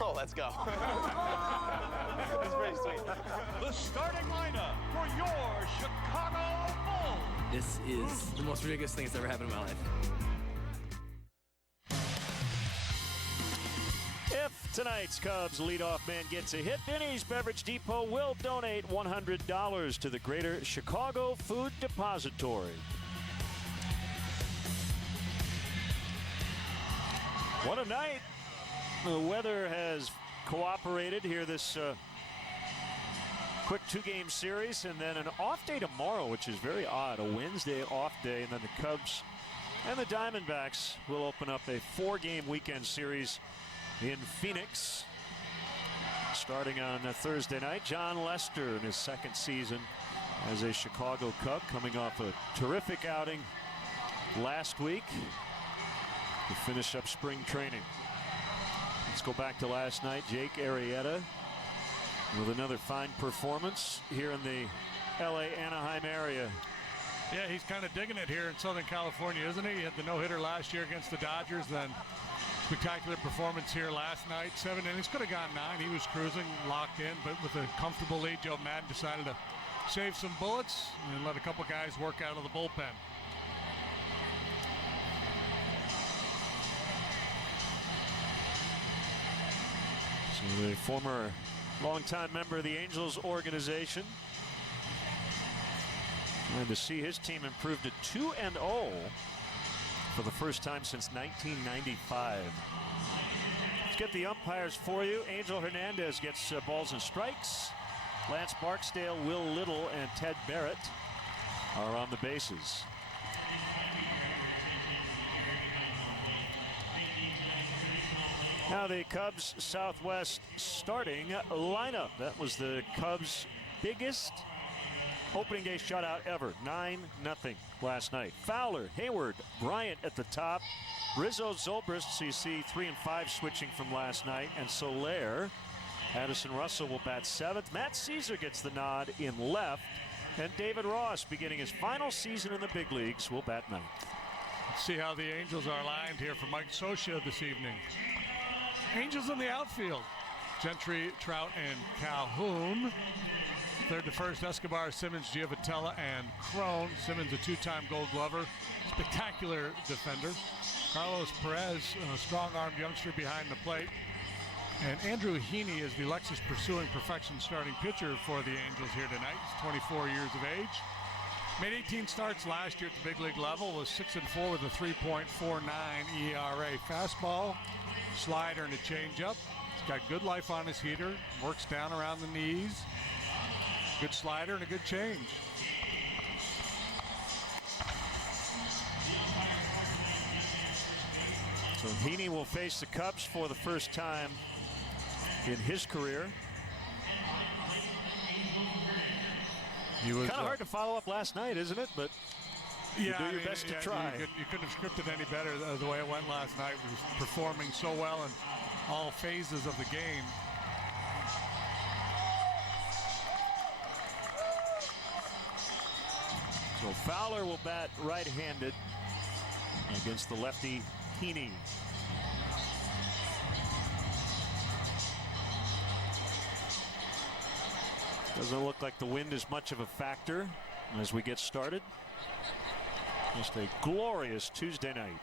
Oh, let's go. That's pretty sweet. The starting lineup for your Chicago Bulls. This is the most ridiculous thing that's ever happened in my life. If tonight's Cubs leadoff man gets a hit, Denny's Beverage Depot will donate $100 to the Greater Chicago Food Depository. What a night. The weather has cooperated here this quick 2-game series, and then an off day tomorrow, which is very odd, a Wednesday off day, and then the Cubs and the Diamondbacks will open up a 4-game weekend series in Phoenix. Starting on Thursday night, John Lester in his second season as a Chicago Cub, coming off a terrific outing last week to finish up spring training. Let's go back to last night. Jake Arrieta with another fine performance here in the L.A.-Anaheim area. Yeah, he's kind of digging it here in Southern California, isn't he? He had the no-hitter last year against the Dodgers, then spectacular performance here last night. 7 innings, could have gone 9. He was cruising, locked in, but with a comfortable lead, Joe Madden decided to save some bullets and let a couple guys work out of the bullpen. The former longtime member of the Angels organization. And to see his team improve to 2-0 for the first time since 1995. Let's get the umpires for you. Angel Hernandez gets balls and strikes. Lance Barksdale, Will Little, and Ted Barrett are on the bases. Now the Cubs Southwest starting lineup. That was the Cubs' biggest opening day shutout ever. 9-0 last night. Fowler, Hayward, Bryant at the top. Rizzo, Zobrist, so you see 3 and 5 switching from last night. And Soler, Addison Russell will bat 7th. Matt Caesar gets the nod in left. And David Ross, beginning his final season in the big leagues, will bat 9th. Let's see how the Angels are lined here for Mike Scioscia this evening. Angels in the outfield. Gentry, Trout, and Calhoun. Third to first, Escobar, Simmons, Giovitella, and Crone. Simmons, a 2-time Gold Glover. Spectacular defender. Carlos Perez, a strong-armed youngster behind the plate. And Andrew Heaney is the Lexus Pursuing Perfection starting pitcher for the Angels here tonight. He's 24 years of age. Made 18 starts last year at the big league level. Was 6-4 with a 3.49 ERA. Fastball, slider, and a changeup. He's got good life on his heater. Works down around the knees. Good slider and a good change. So Heaney will face the Cubs for the first time in his career. Kind of hard to follow up last night, isn't it? But you do your best to try. You couldn't have scripted any better the way it went last night. He was performing so well in all phases of the game. So Fowler will bat right-handed against the lefty Heaney. Doesn't look like the wind is much of a factor as we get started. Just a glorious Tuesday night.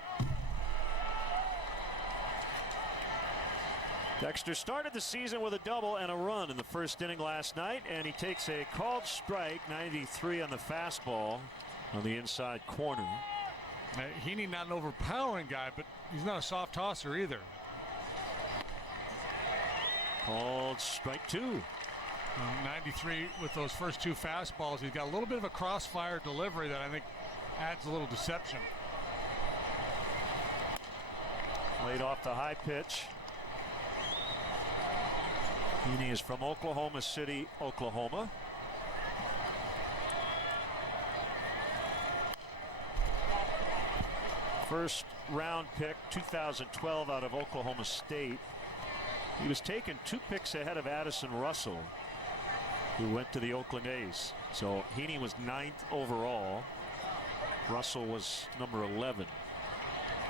Dexter started the season with a double and a run in the first inning last night, and he takes a called strike, 93 on the fastball on the inside corner. Now, Heaney not an overpowering guy, but he's not a soft tosser either. Called strike 2. 93 with those first 2 fastballs. He's got a little bit of a crossfire delivery that I think adds a little deception. Laid off the high pitch. Heaney is from Oklahoma City, Oklahoma. First round pick, 2012 out of Oklahoma State. He was taken 2 picks ahead of Addison Russell, who went to the Oakland A's. So Heaney was 9th overall. Russell was number 11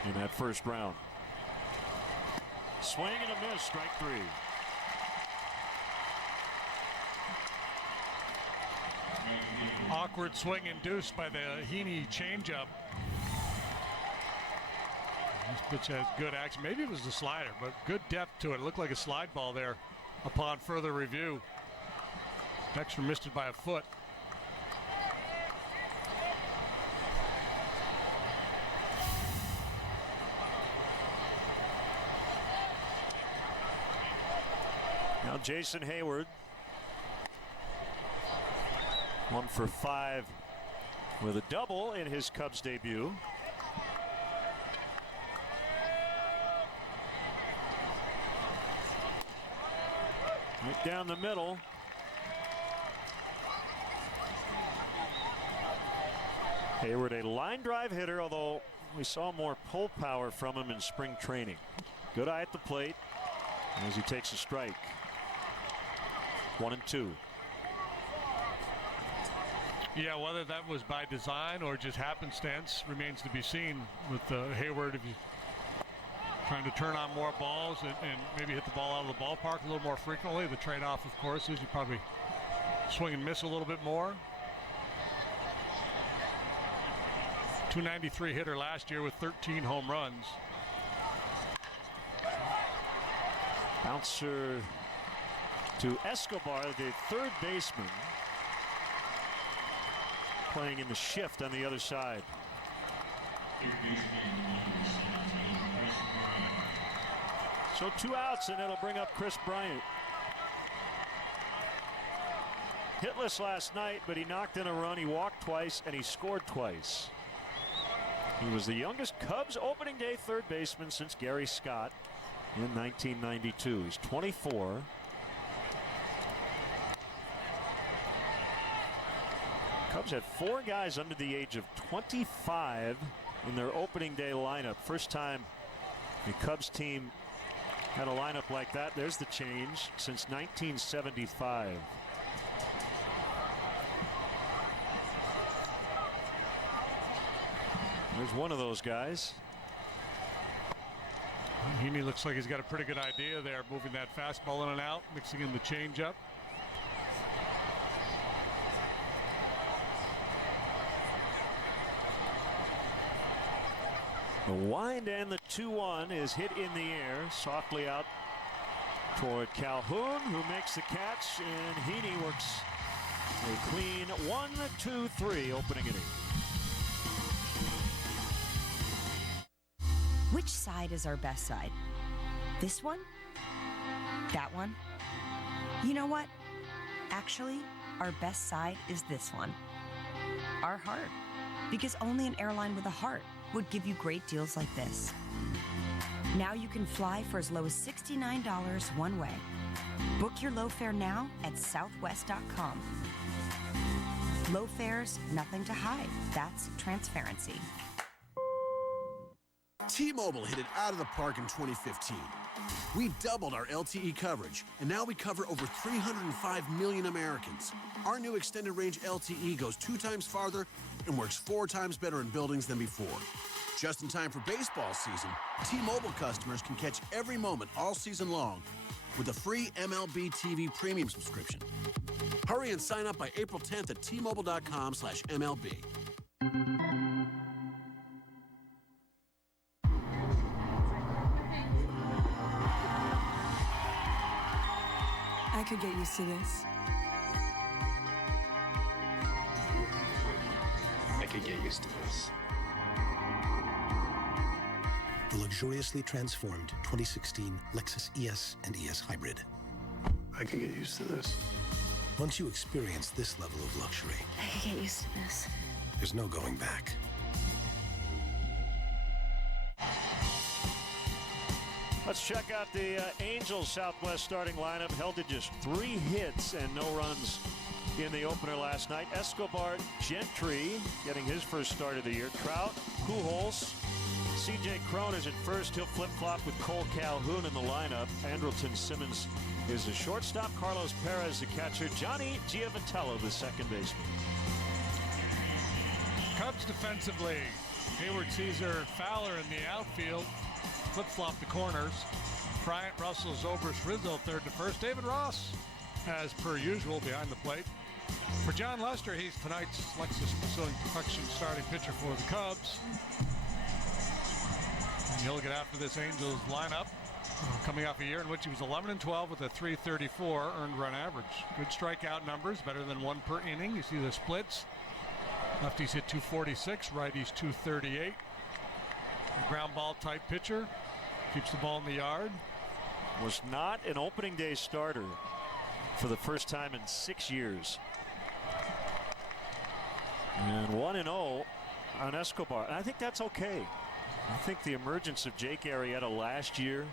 in that first round. Swing and a miss, strike 3. Awkward swing induced by the Heaney changeup. This pitch has good action. Maybe it was the slider, but good depth to it. It looked like a slide ball there upon further review. Dexter missed it by a foot. Now Jason Hayward, 1 for 5 with a double in his Cubs debut. Right down the middle. Hayward, a line drive hitter, although we saw more pull power from him in spring training. Good eye at the plate as he takes a strike. 1-2. Yeah, whether that was by design or just happenstance remains to be seen with Hayward. If you trying to turn on more balls and maybe hit the ball out of the ballpark a little more frequently. The trade-off, of course, is you probably swing and miss a little bit more. .293 hitter last year with 13 home runs. Bouncer to Escobar, the third baseman, playing in the shift on the other side. So 2 outs, and it'll bring up Chris Bryant. Hitless last night, but he knocked in a run. He walked twice, and he scored twice. He was the youngest Cubs opening day third baseman since Gary Scott in 1992. He's 24. Cubs had 4 guys under the age of 25 in their opening day lineup. First time the Cubs team had a lineup like that. There's the change since 1975. There's one of those guys. Heaney looks like he's got a pretty good idea there, moving that fastball in and out, mixing in the changeup. The wind and the 2-1 is hit in the air, softly out toward Calhoun, who makes the catch, and Heaney works a clean 1-2-3 opening inning. Which side is our best side? This one? That one? You know what? Actually, our best side is this one. Our heart. Because only an airline with a heart would give you great deals like this. Now you can fly for as low as $69 one way. Book your low fare now at southwest.com. Low fares, nothing to hide. That's transparency. T-Mobile hit it out of the park in 2015. We doubled our LTE coverage, and now we cover over 305 million Americans. Our new extended range LTE goes 2 times farther and works 4 times better in buildings than before. Just in time for baseball season, T-Mobile customers can catch every moment all season long with a free MLB TV premium subscription. Hurry and sign up by April 10th at T-Mobile.com/MLB. I could get used to this. I could get used to this. The luxuriously transformed 2016 Lexus ES and ES Hybrid. I could get used to this. Once you experience this level of luxury, I could get used to this. there's no going back. Let's check out the Angels Southwest starting lineup. Held to just 3 hits and no runs in the opener last night. Escobar, Gentry getting his first start of the year. Trout, Pujols, C.J. Cron is at first. He'll flip-flop with Cole Calhoun in the lineup. Andrelton Simmons is the shortstop. Carlos Perez the catcher. Johnny Giavatello the second baseman. Cubs defensively. Hayward, Caesar, Fowler in the outfield. Flip-flop the corners. Bryant, Russell, Zobrist, Rizzo third to first. David Ross, as per usual, behind the plate. For John Lester, he's tonight's Lexus Pursuing Perfection starting pitcher for the Cubs. And he'll get after this Angels lineup, coming off a year in which he was 11-12 with a .334 earned run average. Good strikeout numbers, better than 1 per inning. You see the splits. Lefties hit .246, righties .238. A ground ball type pitcher, keeps the ball in the yard. Was not an opening day starter for the first time in 6 years. And 1-0 on Escobar. And I think that's okay. I think the emergence of Jake Arrieta last year,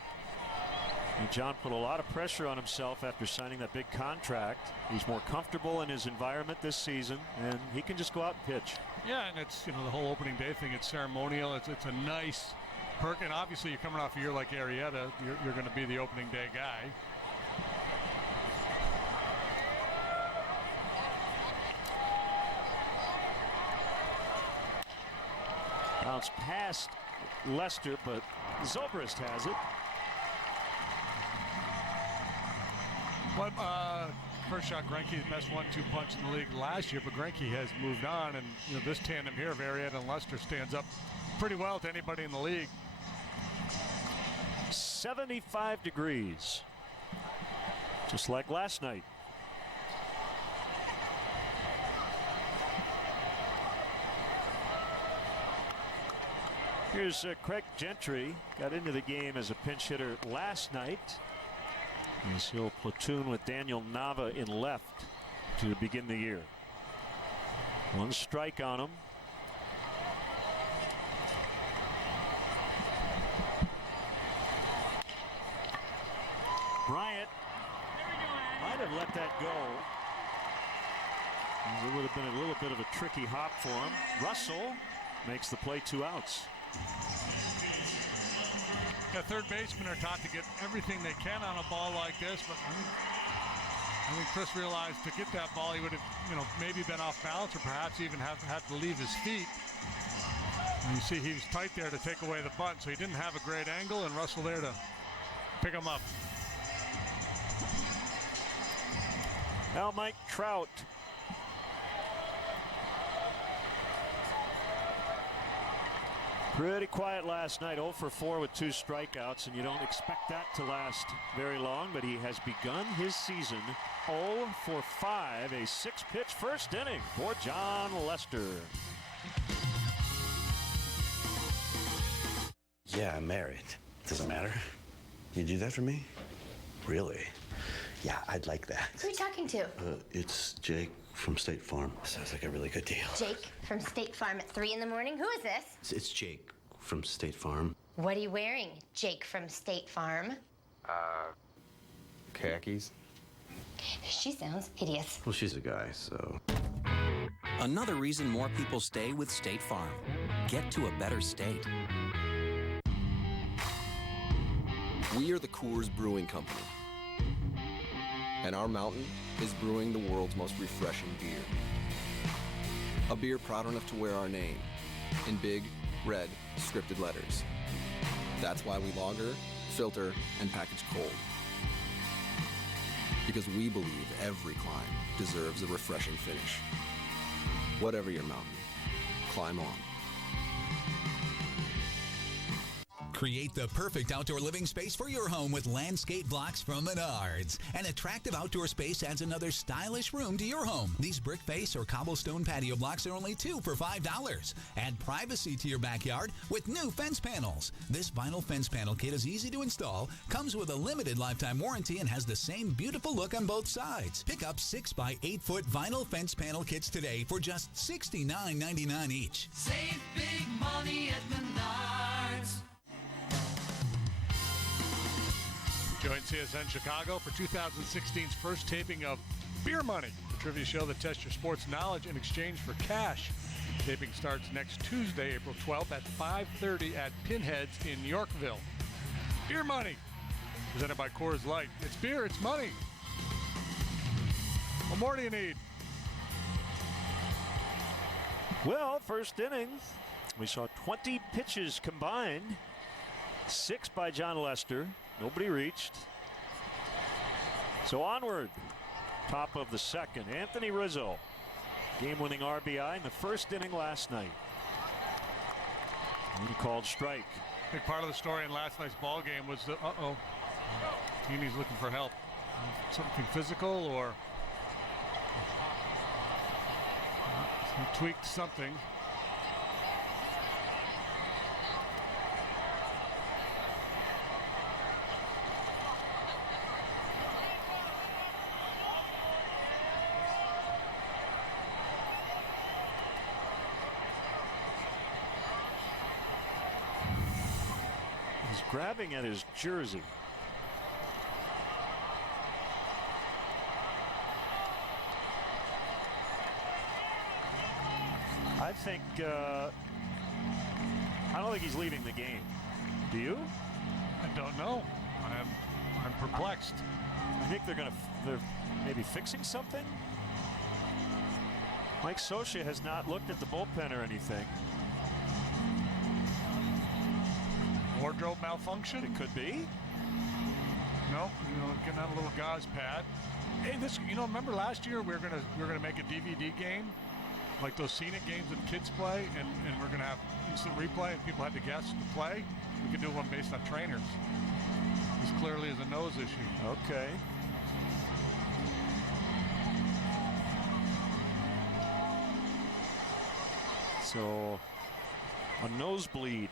and John put a lot of pressure on himself after signing that big contract. He's more comfortable in his environment this season, and he can just go out and pitch. Yeah, and it's, the whole opening day thing, it's ceremonial. It's a nice perk, and obviously you're coming off a year like Arrieta, you're going to be the opening day guy. Bounce past Lester, but Zobrist has it. But Kershaw, Greinke, the best 1-2 punch in the league last year, but Greinke has moved on, and this tandem here of Arrieta and Lester stands up pretty well to anybody in the league. 75 degrees. Just like last night. Here's Craig Gentry. Got into the game as a pinch hitter last night. As he'll platoon with Daniel Nava in left to begin the year. One strike on him. Bryant might have let that go. It would have been a little bit of a tricky hop for him. Russell makes the play, 2 outs. Yeah, third basemen are taught to get everything they can on a ball like this, but I think Chris realized to get that ball he would have, maybe been off balance or perhaps even have to leave his feet. And you see he was tight there to take away the bunt, so he didn't have a great angle, and Russell there to pick him up. Now Mike Trout. Pretty quiet last night, 0 for 4 with 2 strikeouts, and you don't expect that to last very long, but he has begun his season 0 for 5, a 6-pitch first inning for John Lester. Yeah, I'm married. Doesn't matter. You do that for me? Really? Yeah, I'd like that. Who are you talking to? It's Jake from State Farm. Sounds like a really good deal. Jake from State Farm at 3 in the morning? Who is this? It's Jake from State Farm. What are you wearing, Jake from State Farm? Khakis. She sounds hideous. Well, she's a guy, so. Another reason more people stay with State Farm. Get to a better state. We are the Coors Brewing Company. And our mountain is brewing the world's most refreshing beer. A beer proud enough to wear our name in big, red, scripted letters. That's why we lager, filter, and package cold. Because we believe every climb deserves a refreshing finish. Whatever your mountain, climb on. Create the perfect outdoor living space for your home with landscape blocks from Menards. An attractive outdoor space adds another stylish room to your home. These brick face or cobblestone patio blocks are only $2 for $5. Add privacy to your backyard with new fence panels. This vinyl fence panel kit is easy to install, comes with a limited lifetime warranty, and has the same beautiful look on both sides. Pick up 6 by 8 foot vinyl fence panel kits today for just $69.99 each. Save big money at Menards. Join CSN Chicago for 2016's first taping of Beer Money, a trivia show that tests your sports knowledge in exchange for cash. Taping starts next Tuesday, April 12th at 5:30 at Pinheads in Yorkville. Beer Money, presented by Coors Light. It's beer, it's money. What more do you need? Well, first inning, we saw 20 pitches combined. 6 by John Lester. Nobody reached. So onward. Top of the second. Anthony Rizzo. Game-winning RBI in the first inning last night. He called strike. Big part of the story in last night's ball game was the Teeny's looking for help. Something physical or he tweaked something. Grabbing at his jersey. I think I don't think he's leaving the game. Do you? I don't know. I'm perplexed. I think they're maybe fixing something. Mike Scioscia has not looked at the bullpen or anything. Wardrobe malfunction? It could be. No, getting out a little gauze pad. Hey, remember last year we were gonna make a DVD game, like those scenic games that kids play, and we're gonna have instant replay, and people had to guess to play. We could do one based on trainers. This clearly is a nose issue. Okay. So a nosebleed.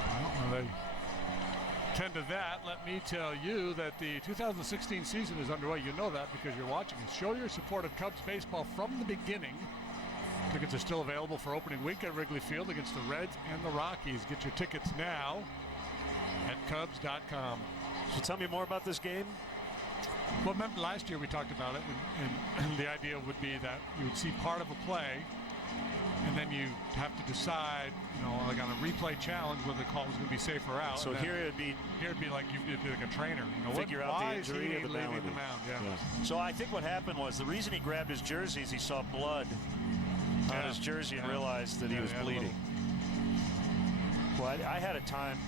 Well, they tend to that. Let me tell you that the 2016 season is underway. You know that because you're watching it. Show your support of Cubs baseball from the beginning. Tickets are still available for opening week at Wrigley Field against the Reds and the Rockies. Get your tickets now at Cubs.com. So tell me more about this game. Well, remember last year we talked about it, and the idea would be that you would see part of a play, and then you have to decide, like on a replay challenge, whether the call was going to be safe or out. So here it'd be like you'd be like a trainer. Figure out the injury or the leaving the mound. Yeah. So I think what happened was the reason he grabbed his jersey is he saw blood on his jersey and realized that he was bleeding. Well, I had a time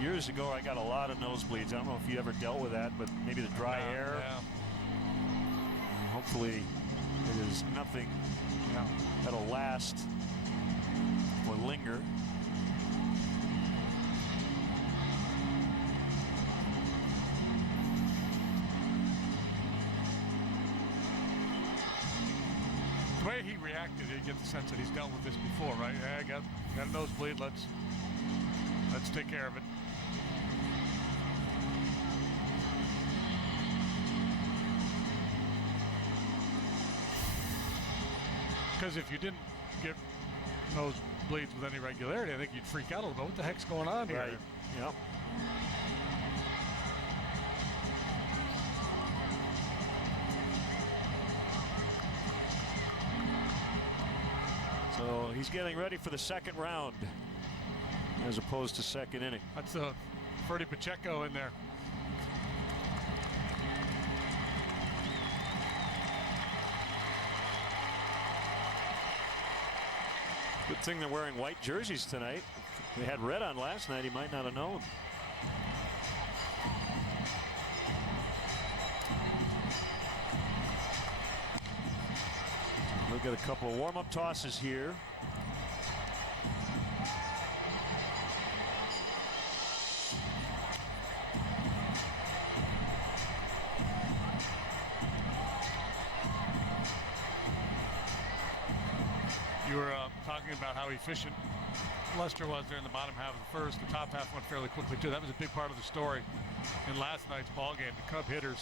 years ago. I got a lot of nosebleeds. I don't know if you ever dealt with that, but maybe the dry air. Hopefully, it is nothing that'll last or linger. The way he reacted, you get the sense that he's dealt with this before, right? Yeah, I got a nosebleed. Let's take care of it. Because if you didn't get nosebleeds with any regularity, I think you'd freak out a little bit. What the heck's going on here? Right. Yep. So he's getting ready for the second round as opposed to second inning. That's Freddie Pacheco in there. Good thing they're wearing white jerseys tonight. If they had red on last night, he might not have known. Look at a couple of warm-up tosses here. You were talking about how efficient Lester was there in the bottom half of the first. The top half went fairly quickly, too. That was a big part of the story in last night's ball game. The Cub hitters,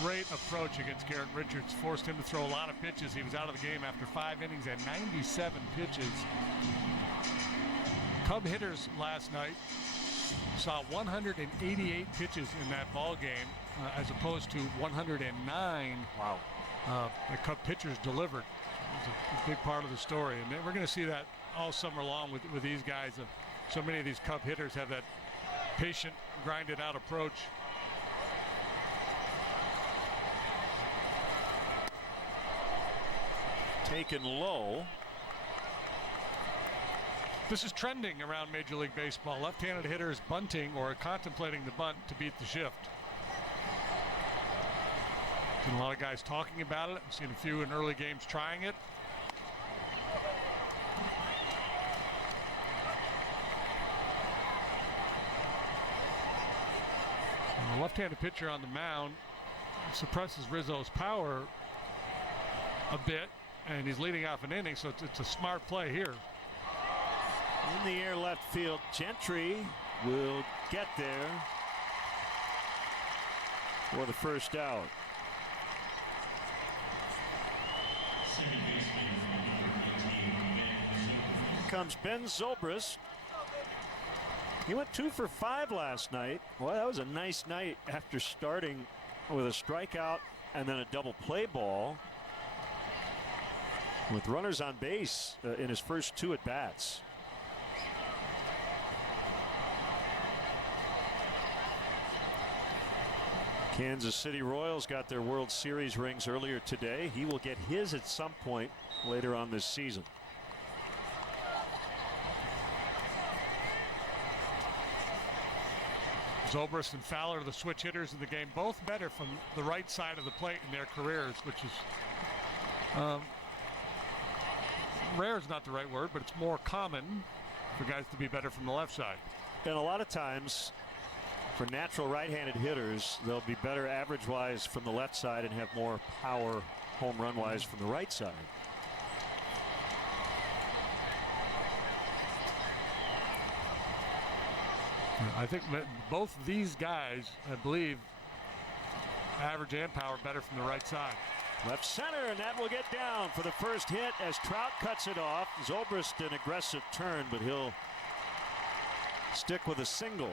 great approach against Garrett Richards, forced him to throw a lot of pitches. He was out of the game after 5 innings and 97 pitches. Cub hitters last night saw 188 pitches in that ball game as opposed to 109. Wow. The Cub pitchers delivered. It was a big part of the story, and we're going to see that all summer long with these guys. So many of these Cub hitters have that patient, grinded out approach. Taken low. This is trending around Major League Baseball. Left-handed hitters bunting or contemplating the bunt to beat the shift. Seen a lot of guys talking about it. I've seen a few in early games trying it. And the left-handed pitcher on the mound suppresses Rizzo's power a bit, and he's leading off an inning, so it's a smart play here. In the air left field, Gentry will get there for the first out. Here comes Ben Zobrist. He went 2 for 5 last night. Boy, that was a nice night after starting with a strikeout and then a double play ball with runners on base in his first 2 at-bats. Kansas City Royals got their World Series rings earlier today. He will get his at some point later on this season. Zobrist and Fowler, the switch hitters in the game, both better from the right side of the plate in their careers, which is rare is not the right word, but it's more common for guys to be better from the left side. And a lot of times for natural right-handed hitters, they'll be better average-wise from the left side and have more power home run-wise from the right side. I think both these guys, I believe, average and power better from the right side. Left center, and that will get down for the first hit as Trout cuts it off. Zobrist an aggressive turn, but he'll stick with a single.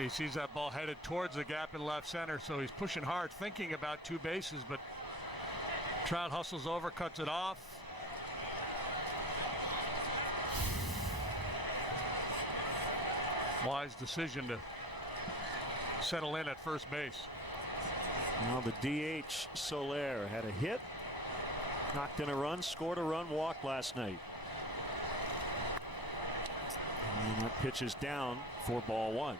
He sees that ball headed towards the gap in left center, so he's pushing hard, thinking about 2 bases, but Trout hustles over, cuts it off. Wise decision to settle in at first base. Now the DH Soler had a hit, knocked in a run, scored a run, walked last night. And that pitch is down for ball 1.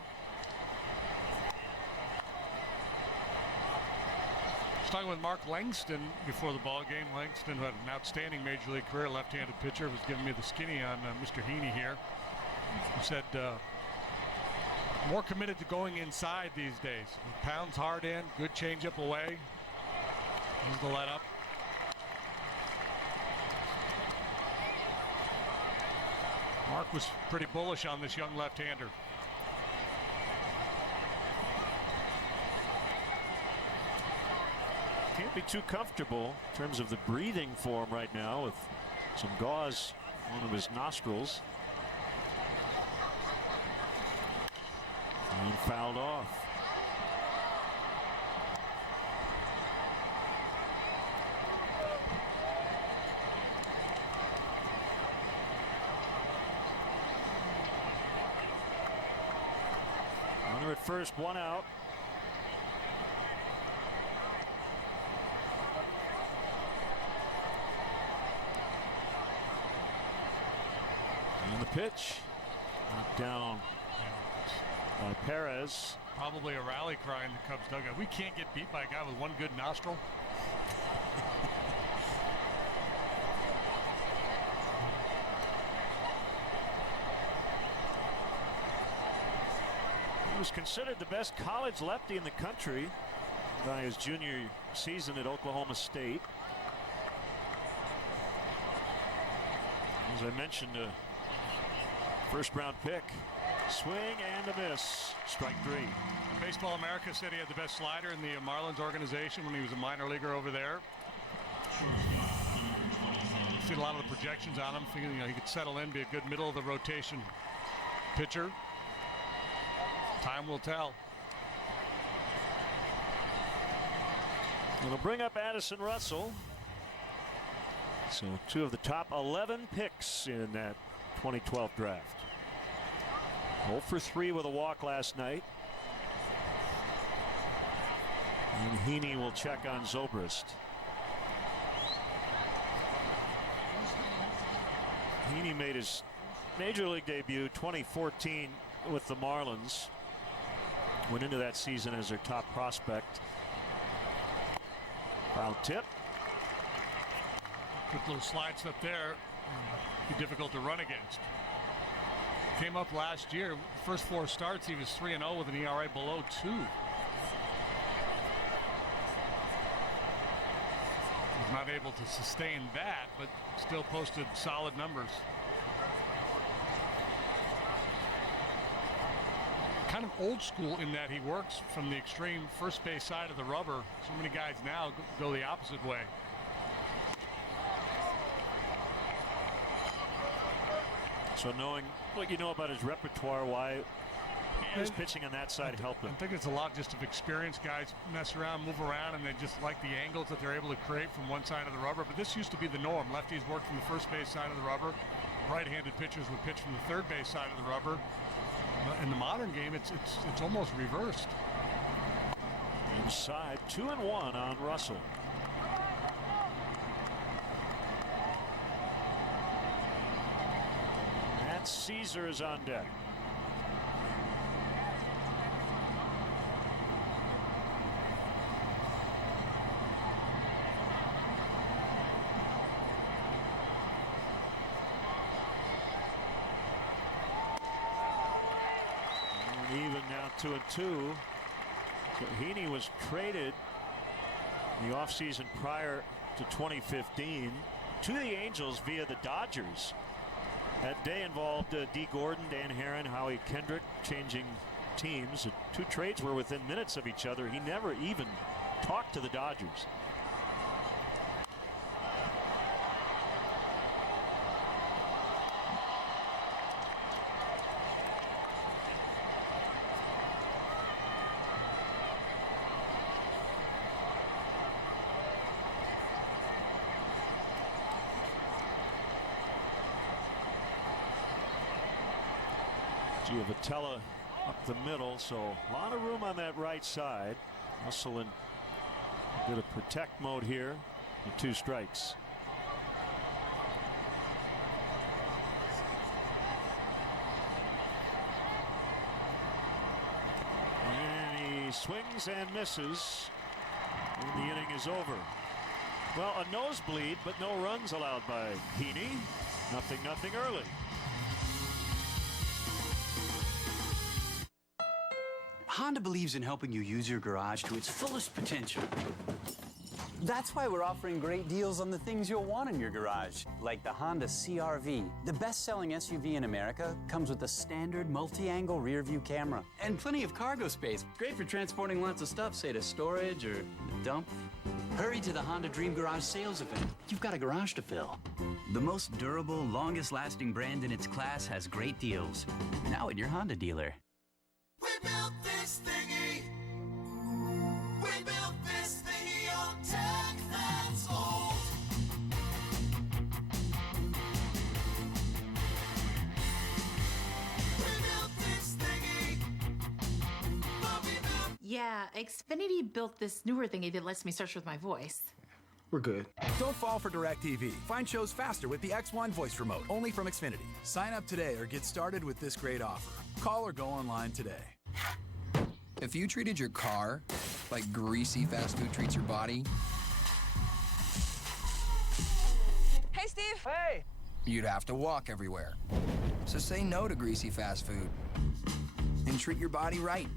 I was talking with Mark Langston before the ball game. Langston had an outstanding major league career, left-handed pitcher, was giving me the skinny on Mr. Heaney here. He said more committed to going inside these days. Pounds hard in, good changeup away. Here's the let up. Mark was pretty bullish on this young left-hander. Can't be too comfortable in terms of the breathing for him right now with some gauze on one of his nostrils. And fouled off. Runner at first, 1 out. And the pitch knocked down by Perez. Probably a rally cry in the Cubs dugout. We can't get beat by a guy with 1 good nostril. He was considered the best college lefty in the country by his junior season at Oklahoma State. As I mentioned, a first-round pick. Swing and a miss. Strike 3. Baseball America said he had the best slider in the Marlins organization when he was a minor leaguer over there. Seen a lot of the projections on him, thinking he could settle in, be a good middle of the rotation pitcher. Time will tell. It'll bring up Addison Russell. So 2 of the top 11 picks in that 2012 draft. 0 for 3 with a walk last night. And Heaney will check on Zobrist. Heaney made his major league debut 2014 with the Marlins. Went into that season as their top prospect. Foul tip. Good little slide step there. Be difficult to run against. Came up last year. First 4 starts, he was 3-0 with an ERA below 2. He's not able to sustain that, but still posted solid numbers. Kind of old school in that he works from the extreme first base side of the rubber. So many guys now go the opposite way. So knowing what you know about his repertoire, why is pitching on that side help him? I think it's a lot just of experience. Guys mess around, move around, and they just like the angles that they're able to create from one side of the rubber. But this used to be the norm. Lefties work from the first base side of the rubber. Right-handed pitchers would pitch from the third base side of the rubber. In the modern game, it's almost reversed. Inside, 2-1 on Russell. Matt Caesar is on deck. 2-2. So Heaney was traded the offseason prior to 2015 to the Angels via the Dodgers. That day involved D. Gordon, Dan Herron, Howie Kendrick changing teams. The two trades were within minutes of each other. He never even talked to the Dodgers. Giovitella up the middle, so a lot of room on that right side. Russell in a bit of protect mode here. And 2 strikes. And he swings and misses. And the inning is over. Well, a nosebleed, but no runs allowed by Heaney. 0-0 early. Honda believes in helping you use your garage to its fullest potential. That's why we're offering great deals on the things you'll want in your garage, like the Honda CR-V. The best-selling SUV in America comes with a standard multi-angle rear-view camera and plenty of cargo space. Great for transporting lots of stuff, say to storage or the dump. Hurry to the Honda Dream Garage sales event. You've got a garage to fill. The most durable, longest-lasting brand in its class has great deals. Now at your Honda dealer. We built this thingy. We built this thingy on tech that's old. We built this thingy. But we built. Yeah, Xfinity built this newer thingy that lets me search with my voice. We're good. Don't fall for DirecTV. Find shows faster with the X1 voice remote, only from Xfinity. Sign up today or get started with this great offer. Call or go online today. If you treated your car like greasy fast food treats your body, hey, Steve. Hey. You'd have to walk everywhere. So say no to greasy fast food and treat your body right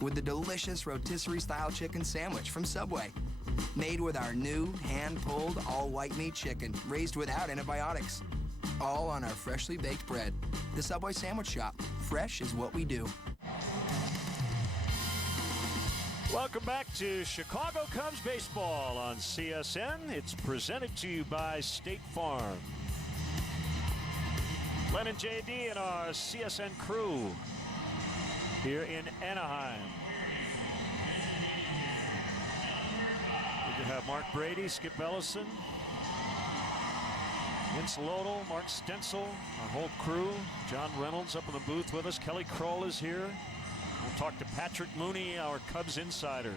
with the delicious rotisserie-style chicken sandwich from Subway. Made with our new hand-pulled all-white meat chicken, raised without antibiotics. All on our freshly baked bread. The Subway Sandwich Shop. Fresh is what we do. Welcome back to Chicago Cubs baseball on CSN. It's presented to you by State Farm. Len and JD and our CSN crew here in Anaheim. Good to have Mark Brady, Skip Ellison, Vince Lodel, Mark Stensel, our whole crew. John Reynolds up in the booth with us. Kelly Kroll is here. We'll talk to Patrick Mooney, our Cubs insider,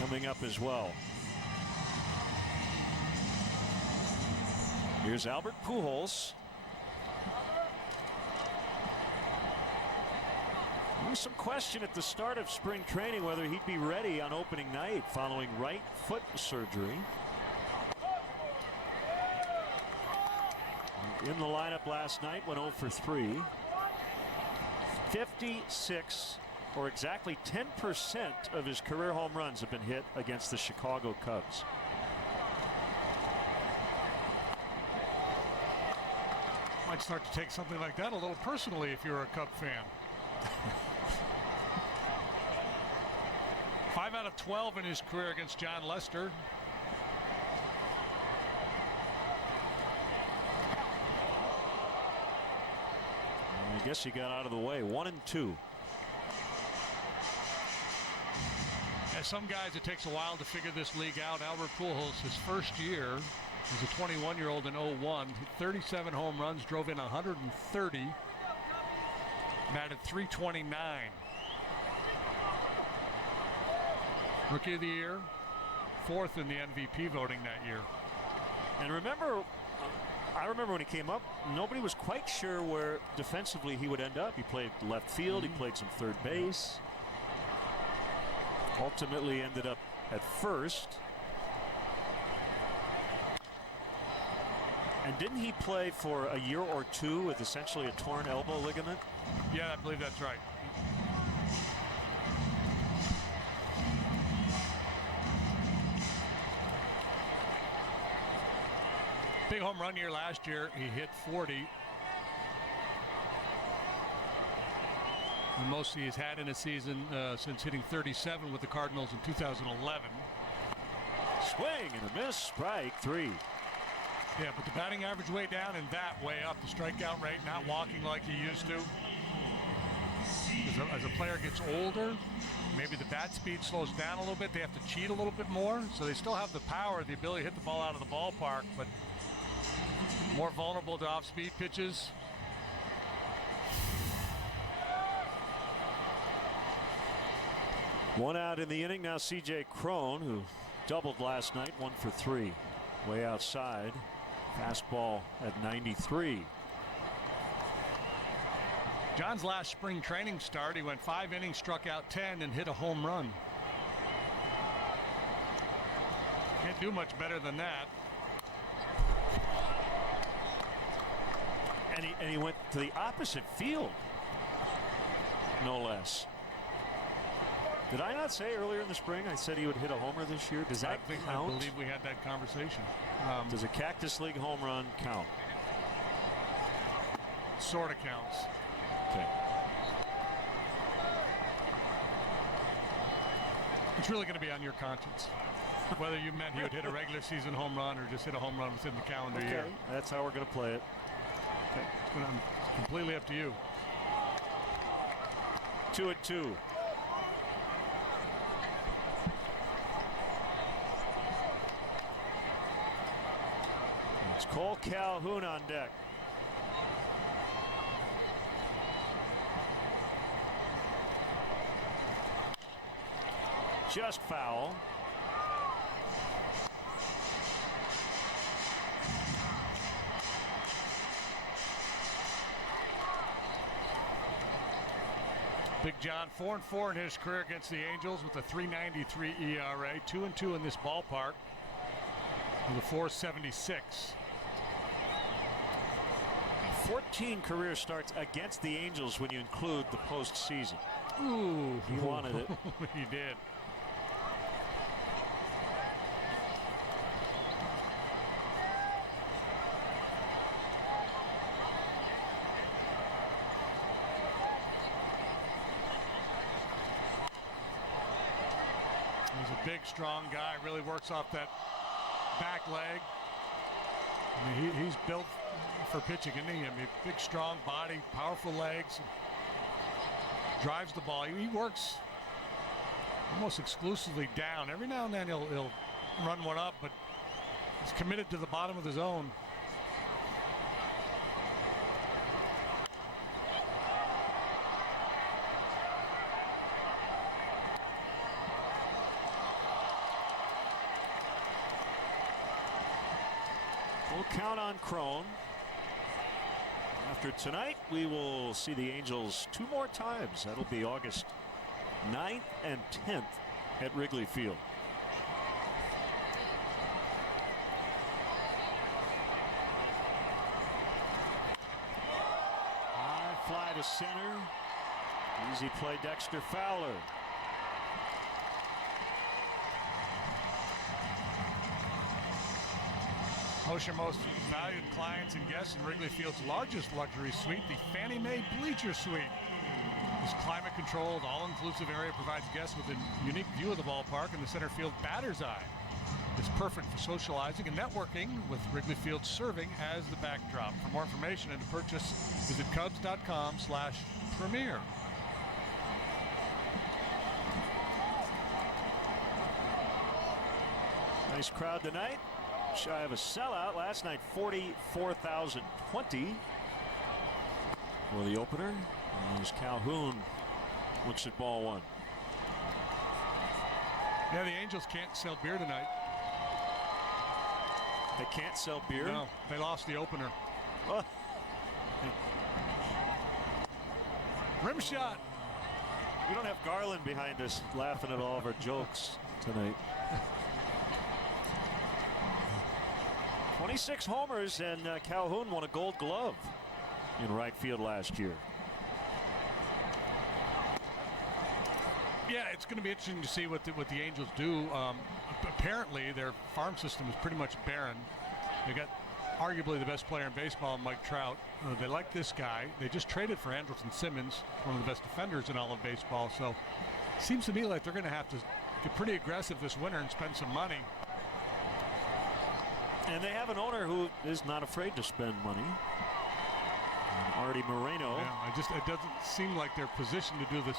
coming up as well. Here's Albert Pujols. There was some question at the start of spring training whether he'd be ready on opening night following right foot surgery. In the lineup last night, went 0 for 3. 56, or exactly 10% of his career home runs have been hit against the Chicago Cubs. Might start to take something like that a little personally if you're a Cub fan. 5 out of 12 in his career against John Lester. I guess he got out of the way. 1-2. As some guys, it takes a while to figure this league out. Albert Pujols, his first year as a 21-year-old in 01, 37 home runs, drove in 130, batted .329. Rookie of the Year, 4th in the MVP voting that year. And remember, I remember when he came up, nobody was quite sure where defensively he would end up. He played left field, he played some third base. Ultimately ended up at first. And didn't he play for a year or two with essentially a torn elbow ligament? Yeah, I believe that's right. Big home run year last year. He hit 40. The most he has had in a season since hitting 37 with the Cardinals in 2011. Swing and a miss, strike 3. Yeah, but the batting average way down and that way up. The strikeout rate not walking like he used to. As a player gets older, maybe the bat speed slows down a little bit. They have to cheat a little bit more. So they still have the power, the ability to hit the ball out of the ballpark, but more vulnerable to off-speed pitches. One out in the inning. Now C.J. Cron, who doubled last night, 1 for 3. Way outside. Fastball at 93. John's last spring training start, he went 5 innings, struck out 10, and hit a home run. Can't do much better than that. And he went to the opposite field, no less. Did I not say earlier in the spring I said he would hit a homer this year? Does that count? I believe we had that conversation. Does a Cactus League home run count? Sort of counts. Okay. It's really going to be on your conscience whether you meant he would hit a regular season home run or just hit a home run within the calendar year. That's how we're going to play it. Okay. It's completely up to you. 2-2. It's Cole Calhoun on deck. Just foul. Big John, 4-4 in his career against the Angels with a 3.93 ERA, 2-2 in this ballpark with a 4.76. 14 career starts against the Angels when you include the postseason. Ooh, he wanted it. He did. He's a big, strong guy. Really works off that back leg. I mean, he's built for pitching, isn't he? I mean, big, strong body, powerful legs. Drives the ball. He works almost exclusively down. Every now and then he'll run one up, but he's committed to the bottom of the zone. We'll count on Cron. After tonight, we will see the Angels 2 more times. That'll be August 9th and 10th at Wrigley Field. High fly to center. Easy play, Dexter Fowler. Host your most valued clients and guests in Wrigley Field's largest luxury suite, the Fannie Mae Bleacher Suite. This climate-controlled, all-inclusive area provides guests with a unique view of the ballpark and the center field batter's eye. It's perfect for socializing and networking with Wrigley Field serving as the backdrop. For more information and to purchase, visit Cubs.com/premier. Nice crowd tonight. Shy of a sellout. Last night, 44,020 for the opener. As Calhoun looks at ball 1. Yeah, the Angels can't sell beer tonight. They can't sell beer? No, they lost the opener. Oh. Rim shot. We don't have Garland behind us laughing at all of our jokes tonight. 26 homers, and Calhoun won a Gold Glove in right field last year. Yeah, it's going to be interesting to see what the Angels do. Apparently, their farm system is pretty much barren. They got arguably the best player in baseball, Mike Trout. They like this guy. They just traded for Andrelton Simmons, one of the best defenders in all of baseball. So it seems to me like they're going to have to get pretty aggressive this winter and spend some money. And they have an owner who is not afraid to spend money. Artie Moreno. Yeah, it doesn't seem like they're positioned to do this,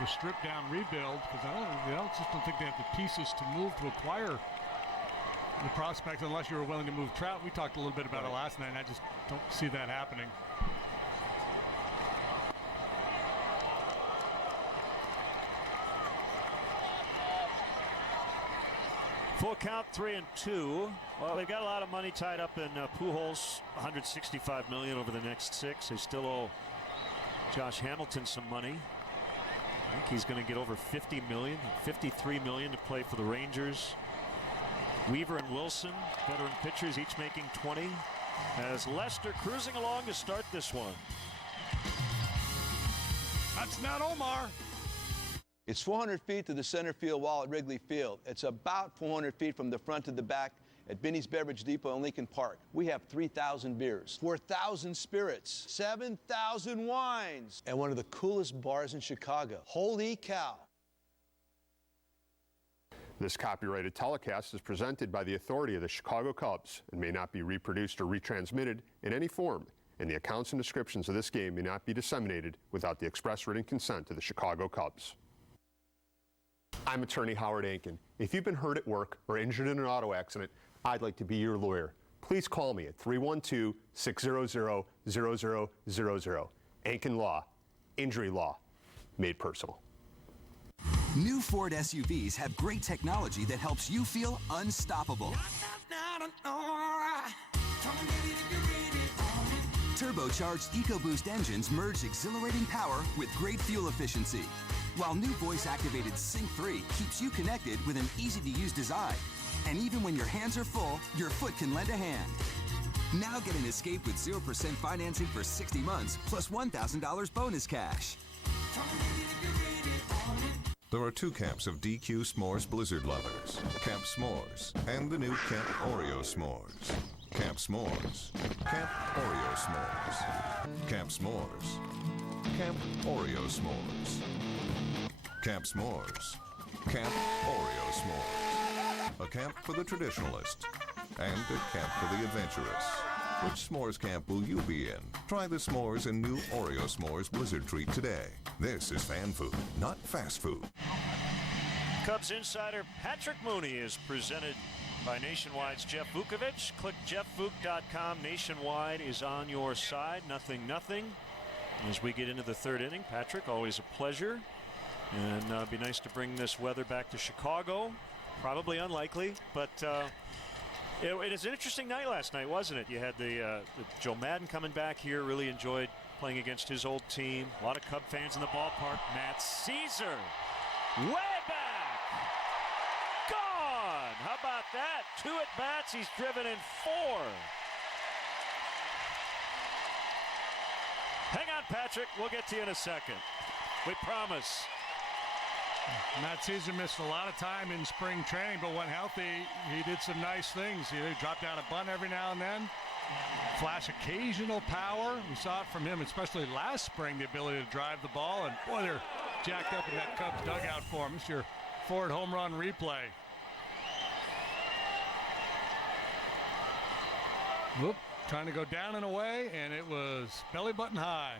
the strip down rebuild, because I don't think they have the pieces to move to acquire the prospect unless you were willing to move Trout. We talked a little bit about it last night, and I just don't see that happening. Full count, 3-2. Well, they've got a lot of money tied up in Pujols, $165 million over the next 6. They still owe Josh Hamilton some money. I think he's going to get over $50 million, $53 million to play for the Rangers. Weaver and Wilson, veteran pitchers, each making 20. As Lester cruising along to start this one. That's not Omar. It's 400 feet to the center field wall at Wrigley Field. It's about 400 feet from the front to the back at Binny's Beverage Depot in Lincoln Park. We have 3,000 beers, 4,000 spirits, 7,000 wines, and one of the coolest bars in Chicago. Holy cow. This copyrighted telecast is presented by the authority of the Chicago Cubs and may not be reproduced or retransmitted in any form, and the accounts and descriptions of this game may not be disseminated without the express written consent of the Chicago Cubs. I'm attorney Howard Ankin. If you've been hurt at work or injured in an auto accident, I'd like to be your lawyer. Please call me at 312-600-0000. Ankin Law, injury law, made personal. New Ford SUVs have great technology that helps you feel unstoppable. Turbocharged EcoBoost engines merge exhilarating power with great fuel efficiency, while new voice-activated Sync 3 keeps you connected with an easy-to-use design. And even when your hands are full, your foot can lend a hand. Now get an Escape with 0% financing for 60 months, plus $1,000 bonus cash. There are 2 camps of DQ S'mores Blizzard lovers, Camp S'mores and the new Camp Oreo S'mores. Camp S'mores, Camp Oreo S'mores. Camp S'mores, Camp Oreo S'mores. Camp S'mores, Camp Oreo S'mores. A camp for the traditionalist and a camp for the adventurous. Which s'mores camp will you be in? Try the s'mores and new Oreo S'mores Blizzard treat today. This is fan food, not fast food. Cubs insider Patrick Mooney is presented by Nationwide's Jeff Vukovich. Click jeffvuk.com. Nationwide is on your side. 0-0. As we get into the 3rd inning, Patrick, always a pleasure. And it'd be nice to bring this weather back to Chicago. Probably unlikely, but it is an interesting night last night, wasn't it? You had the Joe Madden coming back here. Really enjoyed playing against his old team. A lot of Cub fans in the ballpark. Matt Caesar, way back, gone. How about that? 2 at-bats. He's driven in 4. Hang on, Patrick. We'll get to you in a second. We promise. Matt Caesar missed a lot of time in spring training, but when healthy, he did some nice things. He dropped down a bunt every now and then, flash occasional power. We saw it from him, especially last spring, the ability to drive the ball. And boy, they're jacked up in that Cubs dugout for him. It's your Ford home run replay. Whoop, trying to go down and away, and it was belly button high.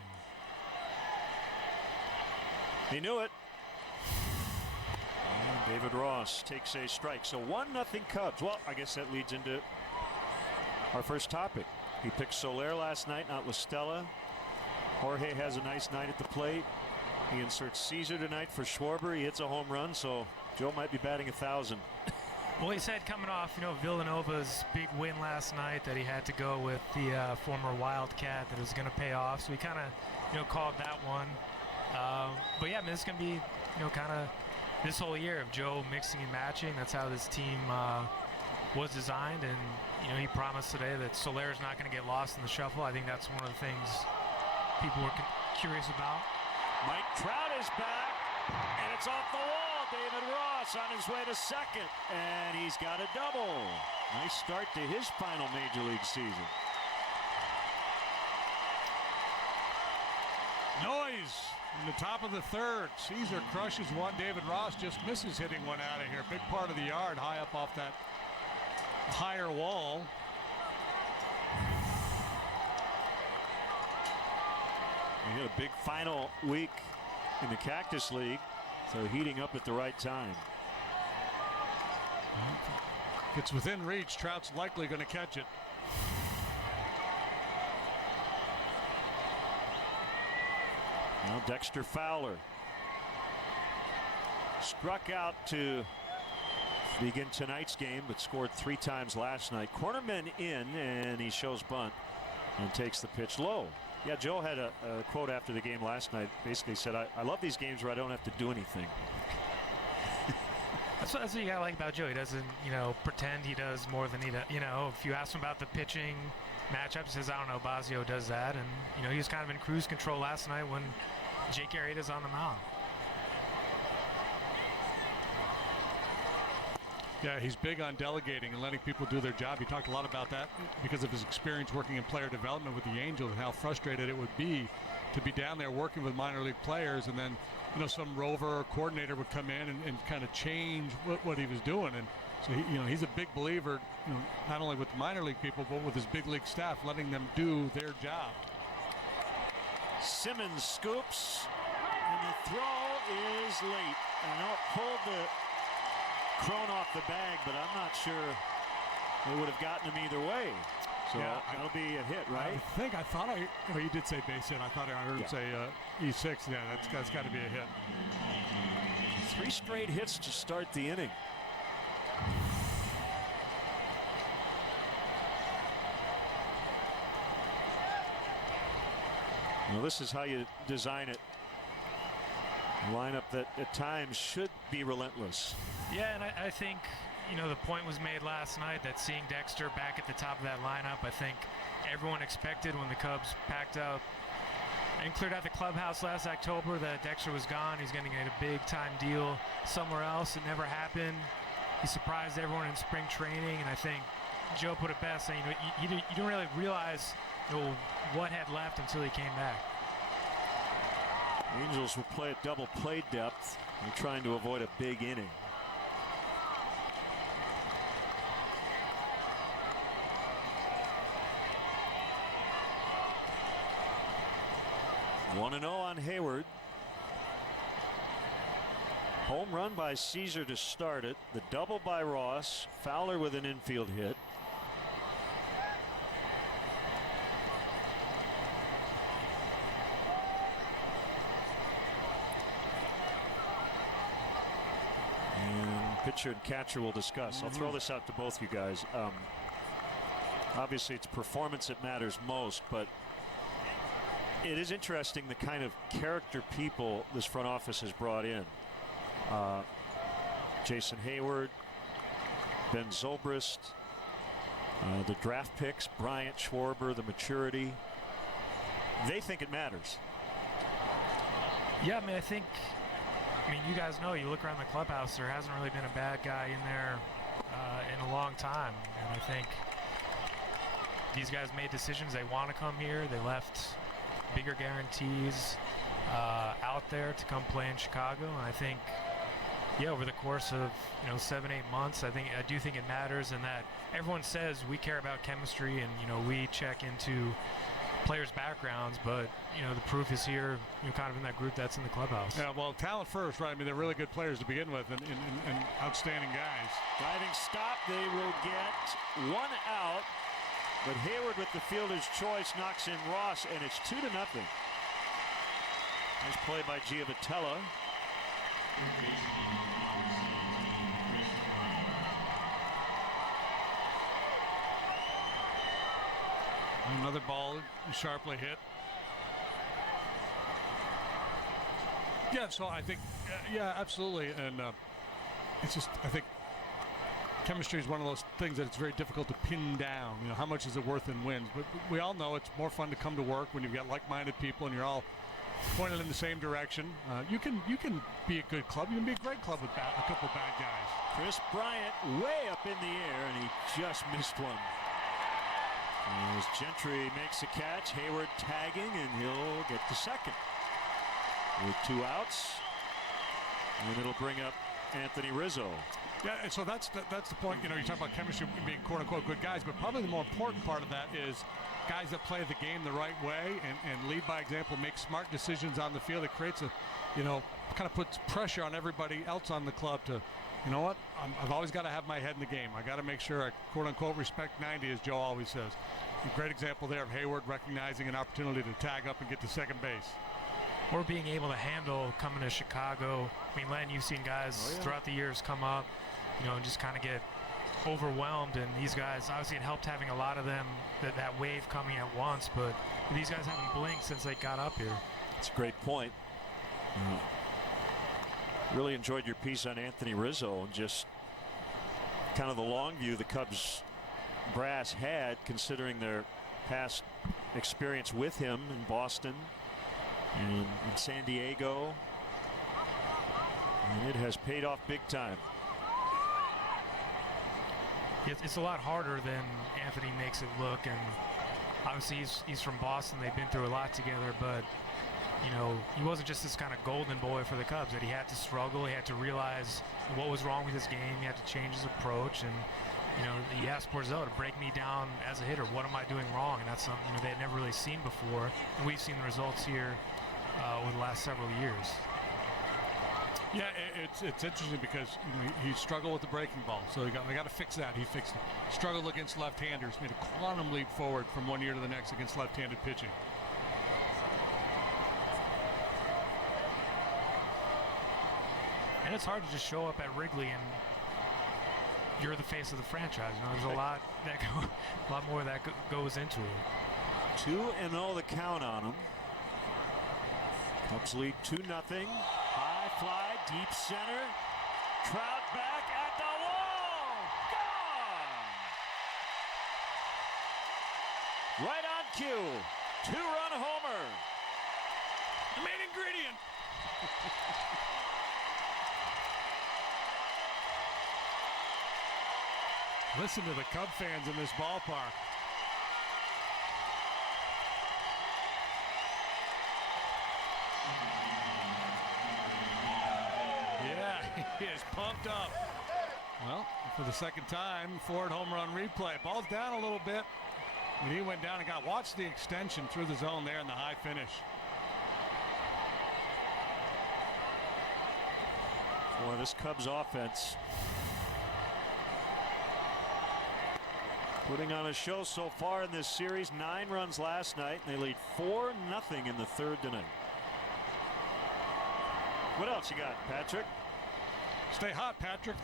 He knew it. David Ross takes a strike. So 1-0 Cubs. Well, I guess that leads into our first topic. He picked Soler last night, not La Stella. Jorge has a nice night at the plate. He inserts Caesar tonight for Schwarber. He hits a home run, so Joe might be batting 1,000. Well, he said coming off, Villanova's big win last night that he had to go with the former Wildcat, that it was going to pay off. So he kind of, called that one. But yeah, this is going to be, kind of this whole year of Joe mixing and matching. That's how this team was designed, and he promised today that Soler is not going to get lost in the shuffle. I think that's one of the things people were curious about. Mike Trout is back, and it's off the wall. David Ross on his way to second, and he's got a double. Nice start to his final Major League season. Noise in the top of the third. Caesar crushes one. David Ross just misses hitting one out of here. Big part of the yard, high up off that higher wall. We had a big final week in the Cactus League, so heating up at the right time. If it's within reach, Trout's likely going to catch it. Well, Dexter Fowler struck out to begin tonight's game, but scored 3 times last night. Cornerman in, and he shows bunt and takes the pitch low. Yeah, Joe had a quote after the game last night. Basically said, I love these games where I don't have to do anything. That's what you gotta like about Joe. He doesn't, pretend he does more than he does. If you ask him about the pitching matchup, he says, I don't know, Basio does that. And, he was kind of in cruise control last night when Jake Arrieta's on the mound. Yeah, he's big on delegating and letting people do their job. He talked a lot about that because of his experience working in player development with the Angels and how frustrated it would be to be down there working with minor league players, and then some rover or coordinator would come in and kind of change what he was doing. And so he's a big believer, not only with the minor league people but with his big league staff, letting them do their job. Simmons scoops, and the throw is late. I know it pulled the Crone off the bag, but I'm not sure they would have gotten him either way. So yeah, that'll be a hit, right? I thought you did say base hit. I thought I heard him say E6. Yeah, that's got to be a hit. 3 straight hits to start the inning. Well, this is how you design it. A lineup that at times should be relentless. Yeah, and I think, the point was made last night that seeing Dexter back at the top of that lineup, I think everyone expected when the Cubs packed up and cleared out the clubhouse last October that Dexter was gone. He's going to get a big-time deal somewhere else. It never happened. He surprised everyone in spring training, and I think Joe put it best, saying, you didn't really realize what had left until he came back. Angels will play at double play depth. They're trying to avoid a big inning. One 1-0 on Hayward. Home run by Caesar to start it. The double by Ross. Fowler with an infield hit. Pitcher and catcher will discuss. I'll throw this out to both you guys. Obviously, it's performance that matters most, but it is interesting the kind of character people this front office has brought in. Jason Hayward, Ben Zobrist, the draft picks, Bryant, Schwarber, the maturity. They think it matters. Yeah, I mean, you guys know, you look around the clubhouse, there hasn't really been a bad guy in there in a long time. And I think these guys made decisions. They want to come here. They left bigger guarantees out there to come play in Chicago. And I think, over the course of 7-8 months, I do think it matters, and that everyone says we care about chemistry and we check into players' backgrounds, but the proof is here, kind of in that group that's in the clubhouse. Yeah, well, talent first, right? I mean, they're really good players to begin with, and outstanding guys. Driving stop, they will get 1 out, but Hayward with the fielder's choice knocks in Ross, and it's 2-0. Nice play by Giavotella. Another ball sharply hit. Yeah, so I think, absolutely. And it's just, I think chemistry is one of those things that it's very difficult to pin down. How much is it worth in wins? But we all know it's more fun to come to work when you've got like-minded people and you're all pointed in the same direction. You can be a good club. You can be a great club with a couple bad guys. Chris Bryant way up in the air, and he just missed one. As Gentry makes a catch, Hayward tagging, and he'll get the second. With 2 outs, and it'll bring up Anthony Rizzo. Yeah, and so that's the point. You know, you talk about chemistry being quote-unquote good guys, but probably the more important part of that is guys that play the game the right way and lead by example, make smart decisions on the field. It creates kind of puts pressure on everybody else on the club to, you know what, I've always got to have my head in the game. I got to make sure I quote-unquote respect 90, as Joe always says. A great example there of Hayward recognizing an opportunity to tag up and get to second base. Or being able to handle coming to Chicago. I mean, Len, you've seen guys throughout the years come up, and just kind of get overwhelmed. And these guys, obviously it helped having a lot of them, that wave coming at once. But these guys haven't blinked since they got up here. That's a great point. Really enjoyed your piece on Anthony Rizzo and just kind of the long view the Cubs brass had, considering their past experience with him in Boston and in San Diego, and it has paid off big time. It's a lot harder than Anthony makes it look, and obviously he's from Boston. They've been through a lot together, but he wasn't just this kind of golden boy for the Cubs. That he had to struggle. He had to realize what was wrong with his game. He had to change his approach, and he asked Porzel to break me down as a hitter. What am I doing wrong? And that's something they had never really seen before, and we've seen the results here over the last several years. Yeah, it's interesting because he struggled with the breaking ball, so they got to fix that. He fixed it. Struggled against left-handers, made a quantum leap forward from one year to the next against left-handed pitching. And it's hard to just show up at Wrigley and you're the face of the franchise. There's a lot more that goes into it. 2-0 the count on him. Cubs lead 2-0. High fly, deep center. Trout back at the wall. Gone! Right on cue. 2-run homer. The main ingredient. Listen to the Cub fans in this ballpark. Yeah, he is pumped up. Well, for the second time, Ford home run replay. Ball's down a little bit. But he went down and watch the extension through the zone there in the high finish. Boy, this Cubs offense putting on a show so far in this series. 9 runs last night, and they lead 4-0 in the third tonight. What else you got, Patrick? Stay hot, Patrick.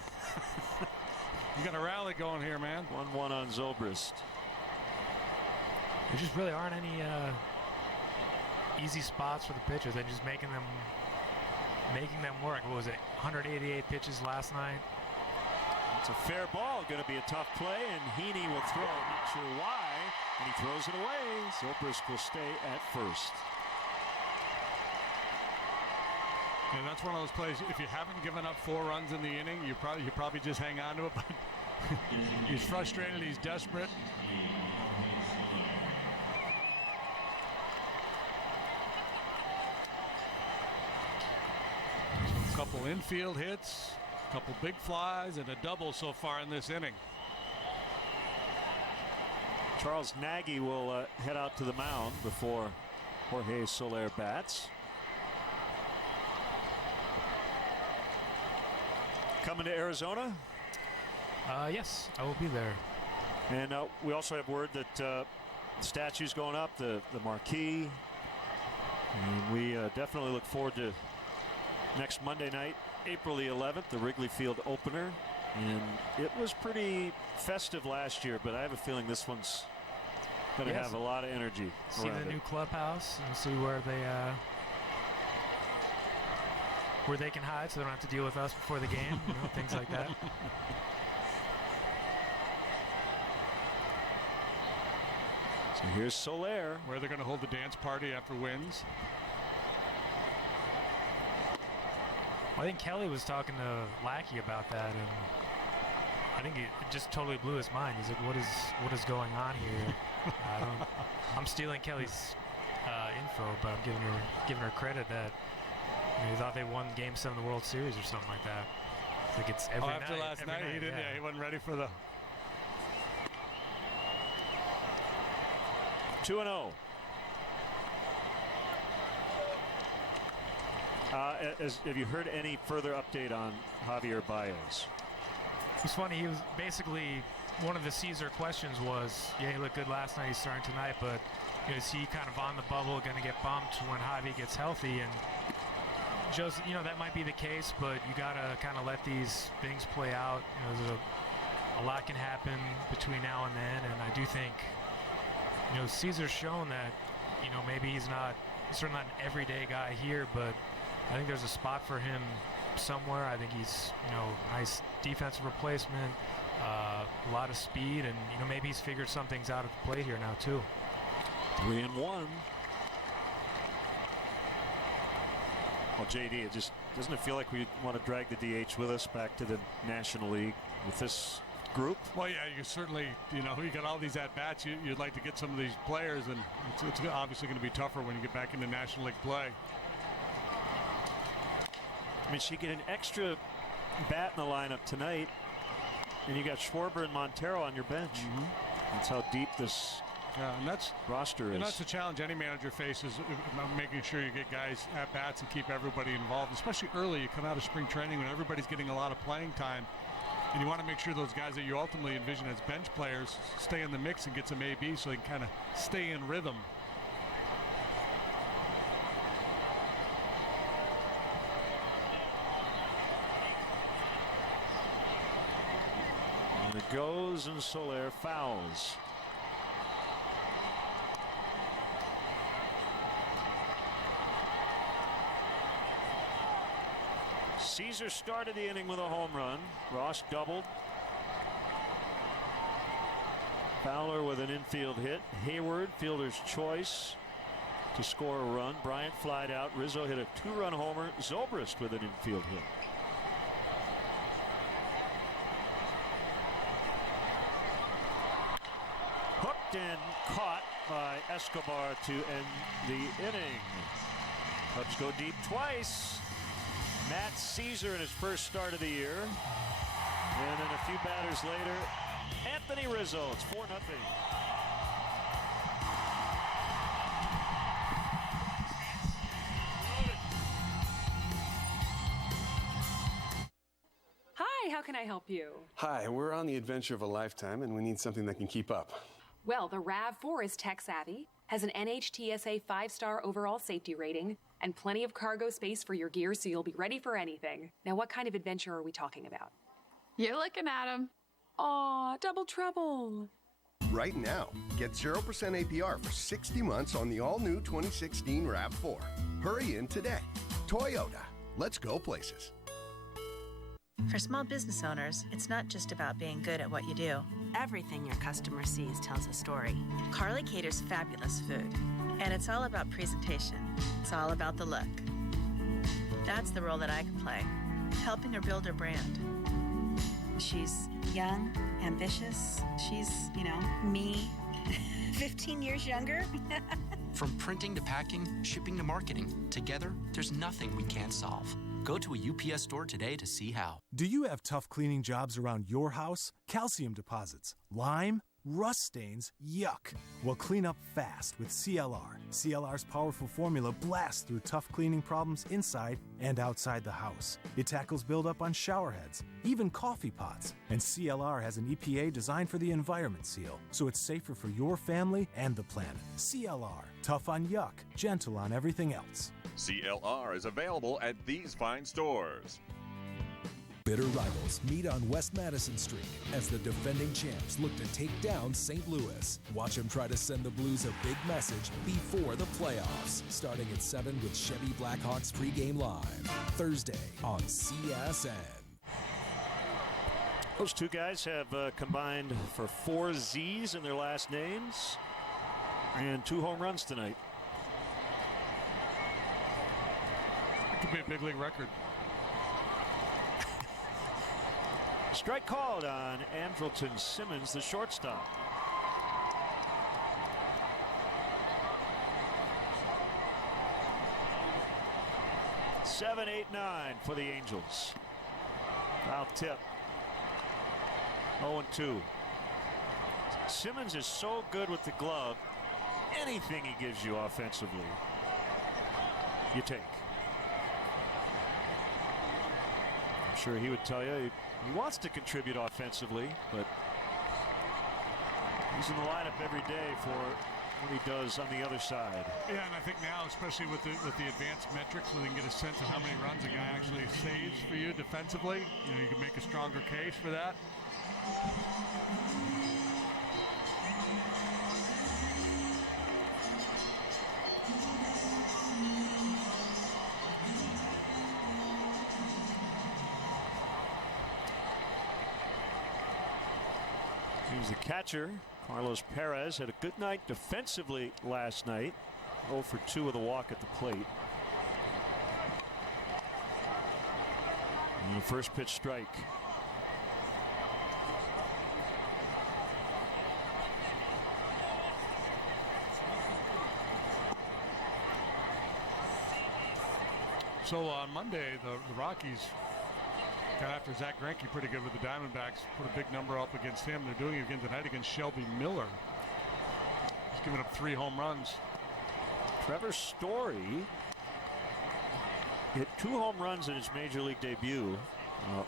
You got a rally going here, man. 1-1 on Zobrist. There just really aren't any easy spots for the pitchers. They're just making them work. What was it? 188 pitches last night. It's a fair ball. Going to be a tough play, and Heaney will throw. Not sure why, and he throws it away. Zobrist will stay at first. Yeah, that's one of those plays. If you haven't given up 4 runs in the inning, you probably just hang on to it. But he's frustrated. He's desperate. A couple infield hits, a couple big flies, and a double so far in this inning. Charles Nagy will head out to the mound before Jorge Soler bats. Coming to Arizona? Yes, I will be there. And we also have word that statue's going up, the marquee. And we definitely look forward to next Monday night, April the 11th, the Wrigley Field opener. And it was pretty festive last year, but I have a feeling this one's going to have a lot of energy. See the new clubhouse and see where they can hide so they don't have to deal with us before the game, things like that. So here's Soler. Where they're going to hold the dance party after wins. I think Kelly was talking to Lackey about that, and I think it just totally blew his mind. He's like, what is going on here? I'm stealing Kelly's info, but I'm giving her credit that he thought they won Game 7 of the World Series or something like that. It's like it's every night. After last night, he didn't. Yeah, he wasn't ready for the 2-0. Have you heard any further update on Javier Baez? It's funny. He was basically one of the Caesar questions was, yeah, he looked good last night. He's starting tonight, but is he kind of on the bubble, going to get bumped when Javi gets healthy? And Joseph, that might be the case, but you got to kind of let these things play out. There's a lot can happen between now and then, and I do think, Caesar's shown that, maybe he's certainly not an everyday guy here, but I think there's a spot for him somewhere. I think he's, nice defensive replacement, a lot of speed, and, maybe he's figured some things out at the plate here now, too. 3-1. Well, JD, doesn't it feel like we want to drag the DH with us back to the National League with this group? Well, yeah, you certainly, you got all these at-bats. You'd like to get some of these players, and it's obviously going to be tougher when you get back into National League play. I mean, she get an extra bat in the lineup tonight, and you got Schwarber and Montero on your bench. That's how deep this roster is. And that's the challenge any manager faces, making sure you get guys at bats and keep everybody involved, especially early. You come out of spring training when everybody's getting a lot of playing time, and you want to make sure those guys that you ultimately envision as bench players stay in the mix and get some AB so they can kind of stay in rhythm. And it goes, and Soler fouls. Caesar started the inning with a home run. Ross doubled. Fowler with an infield hit. Hayward, fielder's choice to score a run. Bryant flied out. Rizzo hit a 2-run homer. Zobrist with an infield hit. Hooked and caught by Escobar to end the inning. Cubs go deep twice. Matt Caesar in his first start of the year. And then a few batters later, Anthony Rizzo. It's 4-0. Hi, how can I help you? Hi, we're on the adventure of a lifetime, and we need something that can keep up. Well, the RAV4 is tech-savvy, has an NHTSA 5-star overall safety rating, and plenty of cargo space for your gear so you'll be ready for anything. Now, what kind of adventure are we talking about? You're looking at him. Aw, double trouble. Right now, get 0% APR for 60 months on the all-new 2016 RAV4. Hurry in today. Toyota. Let's go places. For small business owners, it's not just about being good at what you do. Everything your customer sees tells a story. Carly caters fabulous food, and it's all about presentation. It's all about the look. That's the role that I can play, helping her build her brand. She's young, ambitious. She's, me, 15 years younger. From printing to packing, shipping to marketing, together, there's nothing we can't solve. Go to a UPS store today to see how. Do you have tough cleaning jobs around your house? Calcium deposits, lime, rust stains, yuck. Well, clean up fast with CLR. CLR's powerful formula blasts through tough cleaning problems inside and outside the house. It tackles buildup on shower heads, even coffee pots. And CLR has an EPA designed for the environment seal, so it's safer for your family and the planet. CLR, tough on yuck, gentle on everything else. CLR is available at these fine stores. Bitter rivals meet on West Madison Street as the defending champs look to take down St. Louis. Watch them try to send the Blues a big message before the playoffs, starting at 7 with Chevy Blackhawks pregame live, Thursday on CSN. Those two guys have combined for 4 Z's in their last names and 2 home runs tonight. It could be a big league record. Strike called on Andrelton Simmons, the shortstop. Seven, 8, 9 for the Angels. Foul tip. 0-2. Simmons is so good with the glove. Anything he gives you offensively, you take. I'm sure he would tell you he wants to contribute offensively, but he's in the lineup every day for what he does on the other side. Yeah, and I think now, especially with the advanced metrics, where they can get a sense of how many runs a guy actually saves for you defensively, you can make a stronger case for that. He's the catcher. Carlos Perez had a good night defensively last night. 0 for 2 with a walk at the plate. And the first pitch strike. So on Monday, the Rockies got after Zach Greinke pretty good with the Diamondbacks. Put a big number up against him. They're doing it again tonight against Shelby Miller. He's given up 3 home runs. Trevor Story hit 2 home runs in his major league debut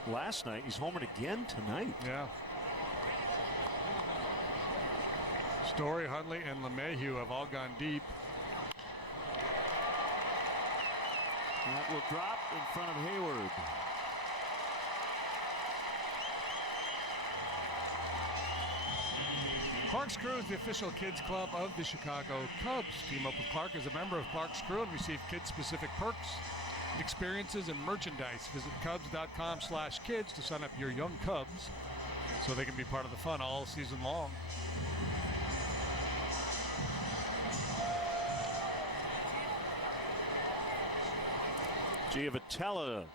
last night. He's homered again tonight. Yeah. Story, Hundley, and LeMahieu have all gone deep. That will drop in front of Hayward. Clark's Crew is the official kids club of the Chicago Cubs. Team up with Clark as a member of Clark's Crew and receive kid-specific perks, experiences, and merchandise. Visit Cubs.com/kids to sign up your young Cubs so they can be part of the fun all season long. Giavotella,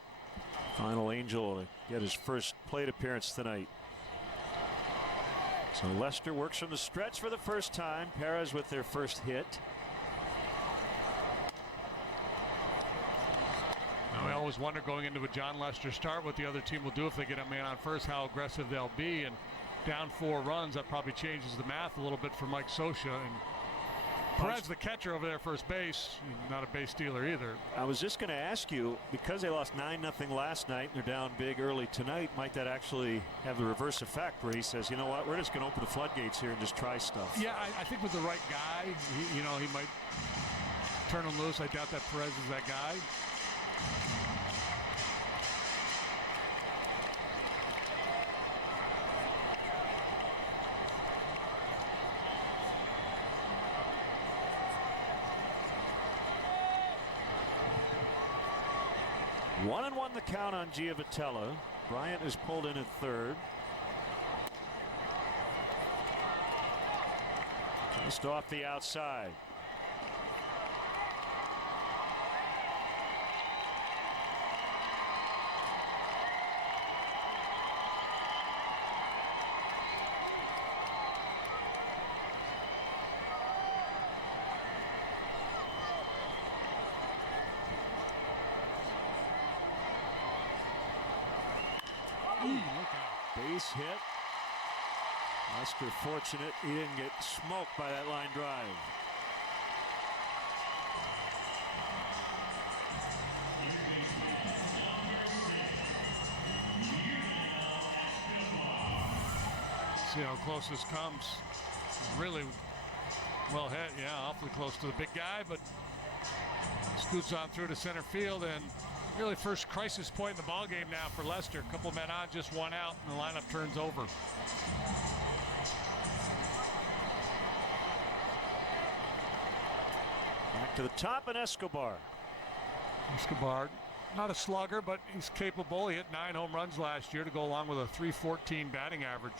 final Angel, to get his first plate appearance tonight. So Lester works from the stretch for the first time. Perez with their first hit. Now, we always wonder going into a John Lester start what the other team will do if they get a man on first, how aggressive they'll be. And down 4 runs, that probably changes the math a little bit for Mike Scioscia. And Perez, the catcher over there, first base, not a base stealer either. I was just going to ask you, because they lost 9-0 last night and they're down big early tonight, might that actually have the reverse effect where he says, you know what, we're just going to open the floodgates here and just try stuff? Yeah, I think with the right guy, he might turn him loose. I doubt that Perez is that guy. One and 1 the count on Giavotella. Bryant is pulled in at third. Just off the outside. Base hit. Lester fortunate he didn't get smoked by that line drive. See how close this comes. Really well hit. Yeah, awfully close to the big guy, but scoots on through to center field, and really first crisis point in the ball game now for Lester. A couple men on, just 1 out, and the lineup turns over. Back to the top, and Escobar. Escobar, not a slugger, but he's capable. He hit 9 home runs last year to go along with a .314 batting average.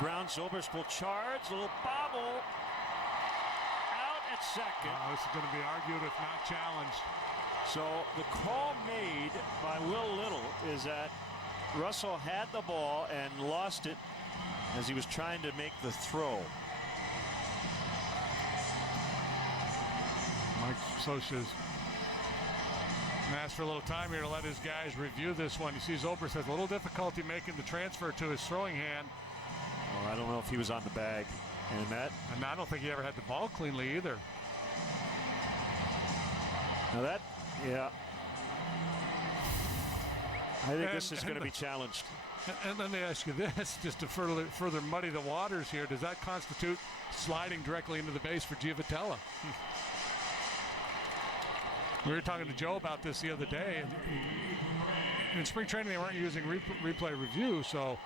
Ground, Zobrist will charge. A little bobble. Out at second. This is going to be argued if not challenged. So the call made by Will Little is that Russell had the ball and lost it as he was trying to make the throw. Mike Scioscia's asked for a little time here to let his guys review this one. You see Zobrist has a little difficulty making the transfer to his throwing hand. Well, I don't know if he was on the bag. And I don't think he ever had the ball cleanly either. Now that, yeah. I think this is going to be challenged. And let me ask you this, just to further muddy the waters here, does that constitute sliding directly into the base for Giavotella? We were talking to Joe about this the other day. And in spring training, they weren't using replay review, so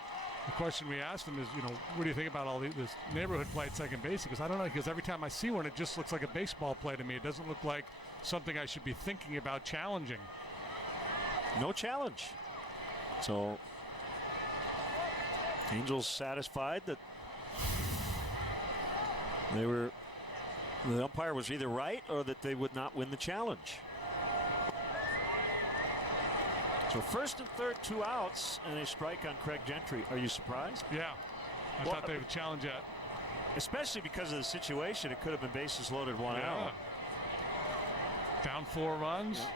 the question we asked him is, what do you think about all this neighborhood play at second base? He goes, I don't know, because every time I see one, it just looks like a baseball play to me. It doesn't look like something I should be thinking about challenging. No challenge. So, Angels satisfied that the umpire was either right or that they would not win the challenge. So first and third, 2 outs, and a strike on Craig Gentry. Are you surprised? Yeah. I thought they would challenge that. Especially because of the situation. It could have been bases loaded 1 out. Down 4 runs. Yeah.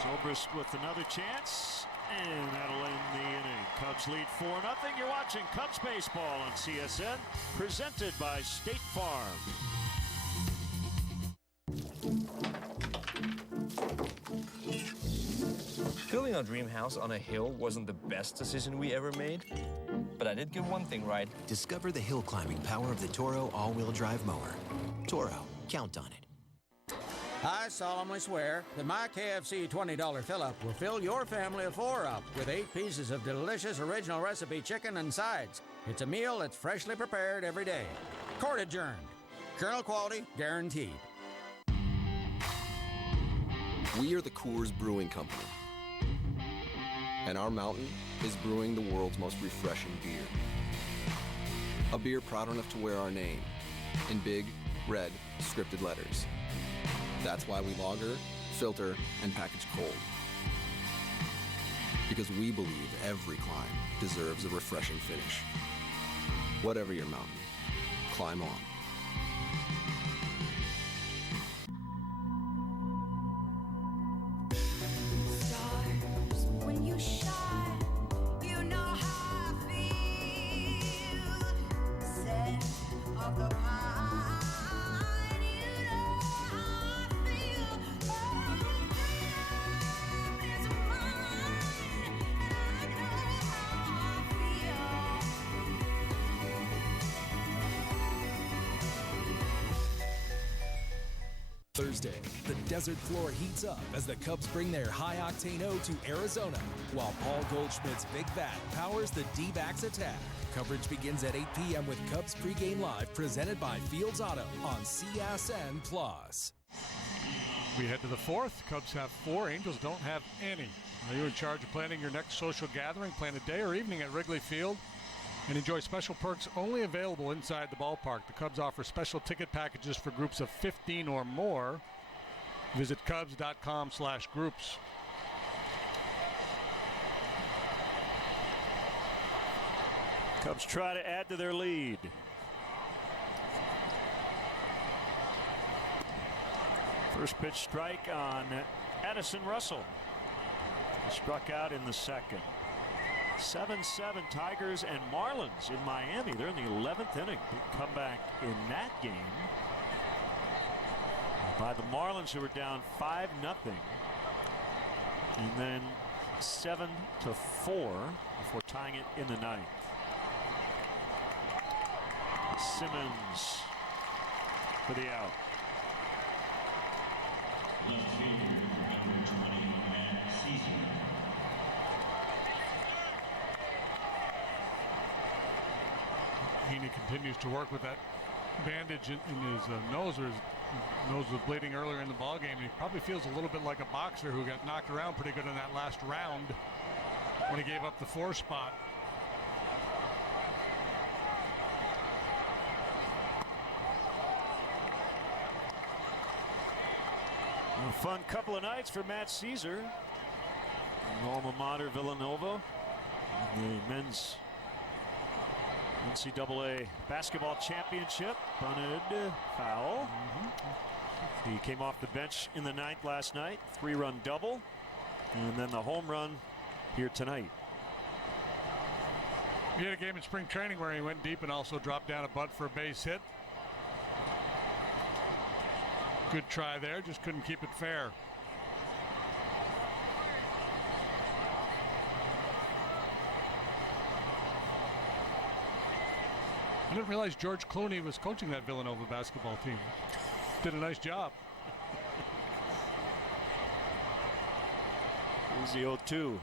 Zobrist with another chance, and that'll end the inning. Cubs lead 4-0. You're watching Cubs baseball on CSN, presented by State Farm. Building our dream house on a hill wasn't the best decision we ever made, but I did get one thing right. Discover the hill climbing power of the Toro all-wheel drive mower. Toro, count on it. I solemnly swear that my KFC $20 fill-up will fill your family of 4 up with 8 pieces of delicious original recipe chicken and sides. It's a meal that's freshly prepared every day. Court adjourned. Colonel quality guaranteed. We are the Coors Brewing Company, and our mountain is brewing the world's most refreshing beer. A beer proud enough to wear our name in big, red, scripted letters. That's why we lager, filter, and package cold. Because we believe every climb deserves a refreshing finish. Whatever your mountain, climb on. When you shine, you know how I feel. Scent of the pine, you know how I feel. Oh, love is mine, and I know how I Thursday, the desert floor heats up as the Cubs bring their high-octane O to Arizona, while Paul Goldschmidt's big bat powers the D-backs attack. Coverage begins at 8 p.m. with Cubs Pregame Live, presented by Fields Auto on CSN+. We head to the 4th. Cubs have 4. Angels don't have any. Are you in charge of planning your next social gathering? Plan a day or evening at Wrigley Field and enjoy special perks only available inside the ballpark. The Cubs offer special ticket packages for groups of 15 or more. Visit Cubs.com/groups. Cubs try to add to their lead. First pitch strike on Addison Russell. Struck out in the second. 7-7 Tigers and Marlins in Miami. They're in the 11th inning. Big comeback in that game by the Marlins, who were down 5-0. And then 7-4 before tying it in the 9th. Simmons for the out. Heaney continues to work with that bandage in his nose, or his nose was bleeding earlier in the ballgame. He probably feels a little bit like a boxer who got knocked around pretty good in that last round when he gave up the 4 spot. A fun couple of nights for Matt Caesar. Alma mater Villanova. The men's NCAA basketball championship. Bunted foul. He came off the bench in the ninth last night. 3-run double. And then the home run here tonight. He had a game in spring training where he went deep and also dropped down a bunt for a base hit. Good try there, just couldn't keep it fair. I didn't realize George Clooney was coaching that Villanova basketball team. Did a nice job. Here's the 0-2.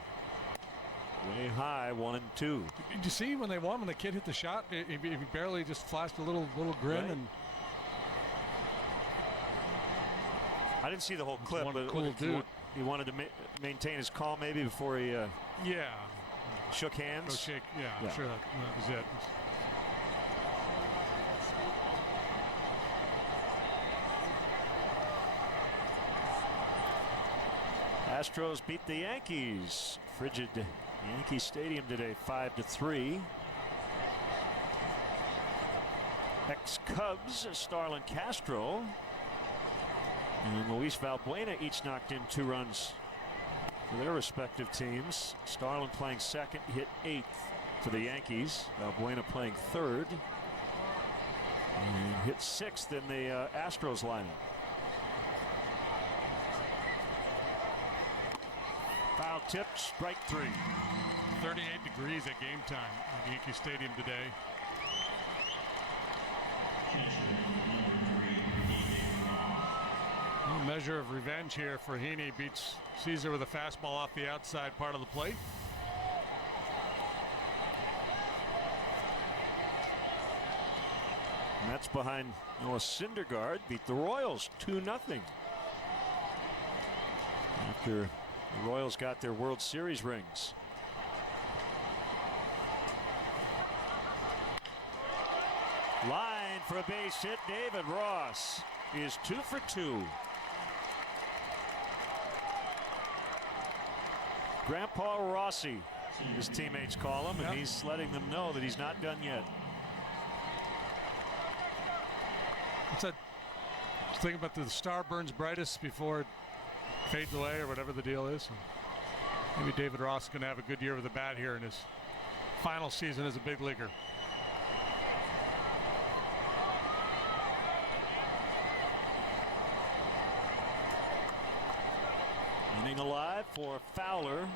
Way high, 1-2. Did you see when they won, when the kid hit the shot, he barely just flashed a little grin, right? And I didn't see the whole clip, but cool dude. He wanted to maintain his calm maybe before he shook hands. Go shake, I'm sure that was it. Astros beat the Yankees. Frigid Yankee Stadium today, 5-3. Ex-Cubs, Starlin Castro and Luis Valbuena each knocked in 2 runs for their respective teams. Starlin playing second, hit 8th for the Yankees. Valbuena playing third and hit 6th in the Astros lineup. Foul tip, strike 3. 38 degrees at game time at Yankee Stadium today. A measure of revenge here for Heaney. Beats Caesar with a fastball off the outside part of the plate. Mets behind Noah Syndergaard beat the Royals 2-0. After the Royals got their World Series rings. Line for a base hit. David Ross is 2 for 2. Grandpa Rossi, his teammates call him, and he's letting them know that he's not done yet. Think about the star burns brightest before it fades away, or whatever the deal is. Maybe David Ross is going to have a good year with the bat here in his final season as a big leaguer. Inning alive for Fowler.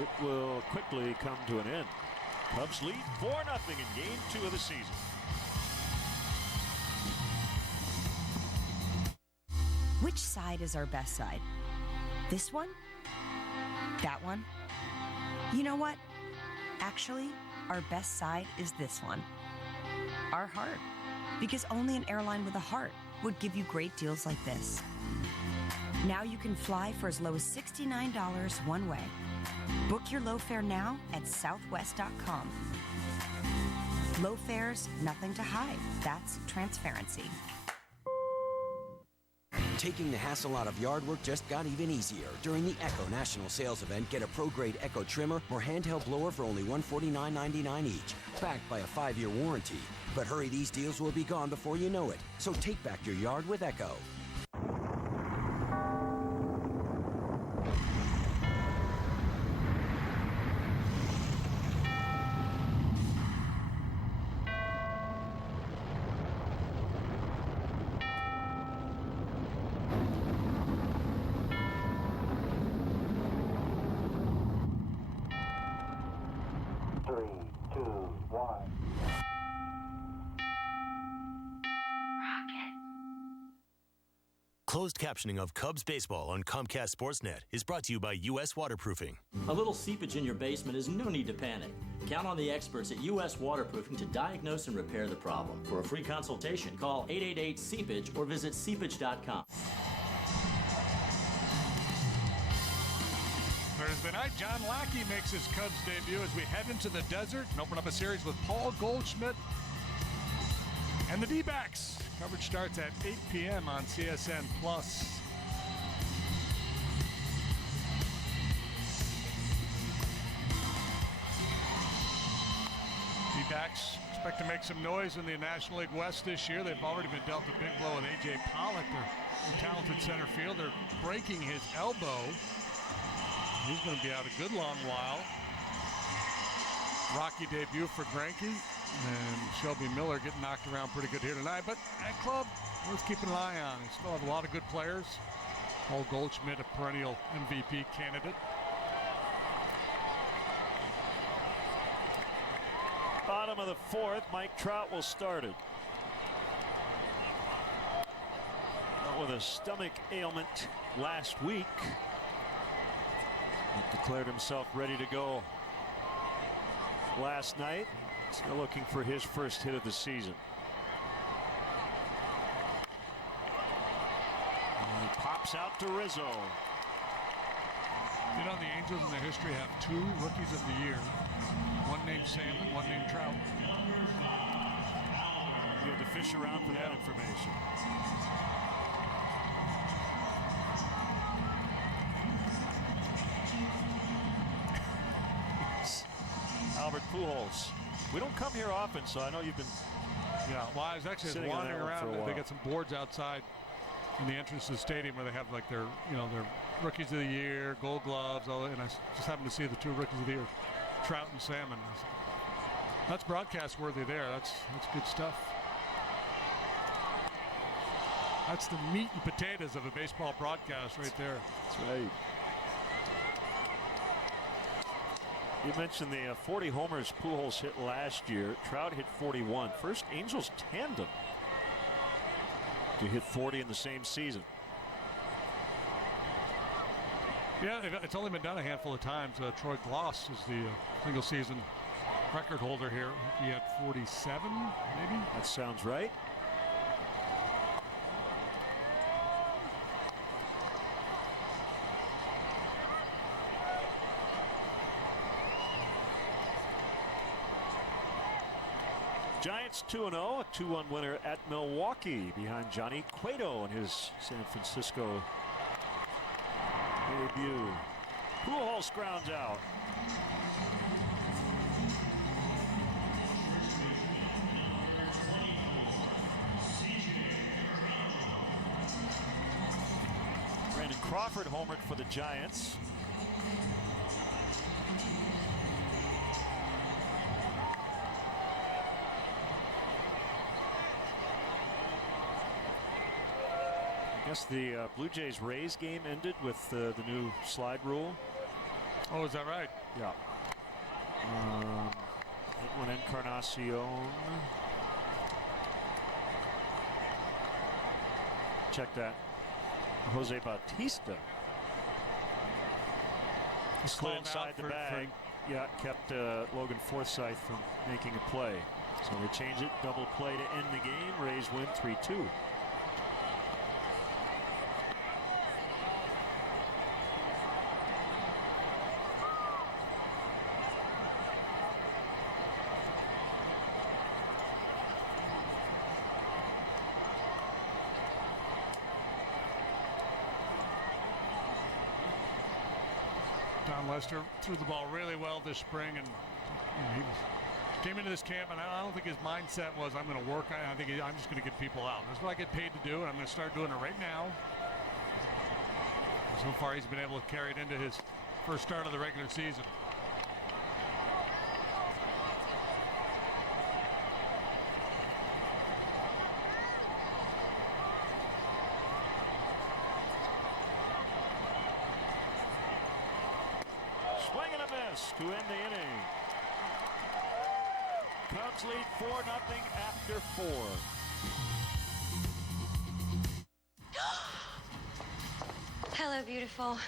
It will quickly come to an end. Cubs lead 4-0 in game 2 of the season. Which side is our best side? This one? That one? You know what? Actually, our best side is this one. Our heart. Because only an airline with a heart would give you great deals like this. Now you can fly for as low as $69 one way. Book your low fare now at southwest.com. Low fares, nothing to hide. That's transparency. Taking the hassle out of yard work just got even easier. During the Echo National Sales Event, get a pro-grade Echo trimmer or handheld blower for only $149.99 each, backed by a 5-year warranty. But hurry, these deals will be gone before you know it. So take back your yard with Echo. Closed captioning of Cubs baseball on Comcast Sportsnet is brought to you by U.S. Waterproofing. A little seepage in your basement is no need to panic. Count on the experts at U.S. Waterproofing to diagnose and repair the problem. For a free consultation, call 888-SEEPAGE or visit seepage.com. Thursday night, John Lackey makes his Cubs debut as we head into the desert and open up a series with Paul Goldschmidt and the D-backs. Coverage starts at 8 p.m. on CSN+. D-backs expect to make some noise in the National League West this year. They've already been dealt a big blow with A.J. Pollock, their talented center fielder, breaking his elbow. He's going to be out a good long while. Rocky debut for Greinke, and Shelby Miller getting knocked around pretty good here tonight. But that club, worth keeping an eye on. They still have a lot of good players. Paul Goldschmidt, a perennial MVP candidate. Bottom of the fourth, Mike Trout will start it. Out with a stomach ailment last week. He declared himself ready to go last night. Still looking for his first hit of the season. And he pops out to Rizzo. You know, the Angels in their history have 2 rookies of the year. One named Salmon, one named Trout. You had to fish around for that information. Albert Pujols. We don't come here often, so I know you've been. Yeah, well, I was actually wandering around. They got some boards outside in the entrance to the stadium where they have like their rookies of the year, Gold Gloves, all that, and I just happened to see the 2 rookies of the year, Trout and Salmon. That's broadcast worthy there. That's good stuff. That's the meat and potatoes of a baseball broadcast right there. That's right. You mentioned the 40 homers Pujols hit last year. Trout hit 41. First Angels tandem to hit 40 in the same season. Yeah, it's only been done a handful of times. Troy Gloss is the single season record holder here. He had 47, maybe? That sounds right. Giants 2-0, a 2-1 winner at Milwaukee behind Johnny Cueto in his San Francisco debut. Pujols grounds out. Brandon Crawford homered for the Giants. I guess the Blue Jays-Rays game ended with the new slide rule. Oh, is that right? Yeah. Edwin Encarnacion. Check that. Jose Bautista. Slid inside the bag. Yeah, kept Logan Forsythe from making a play. So they change it. Double play to end the game. Rays win 3-2. Don Lester threw the ball really well this spring, and he came into this camp, and I don't think his mindset was, I'm going to work. I think I'm just going to get people out. That's what I get paid to do, and I'm going to start doing it right now. So far, he's been able to carry it into his first start of the regular season. Swing and a miss to end the inning. Cubs lead 4-0 after 4. Hello, beautiful.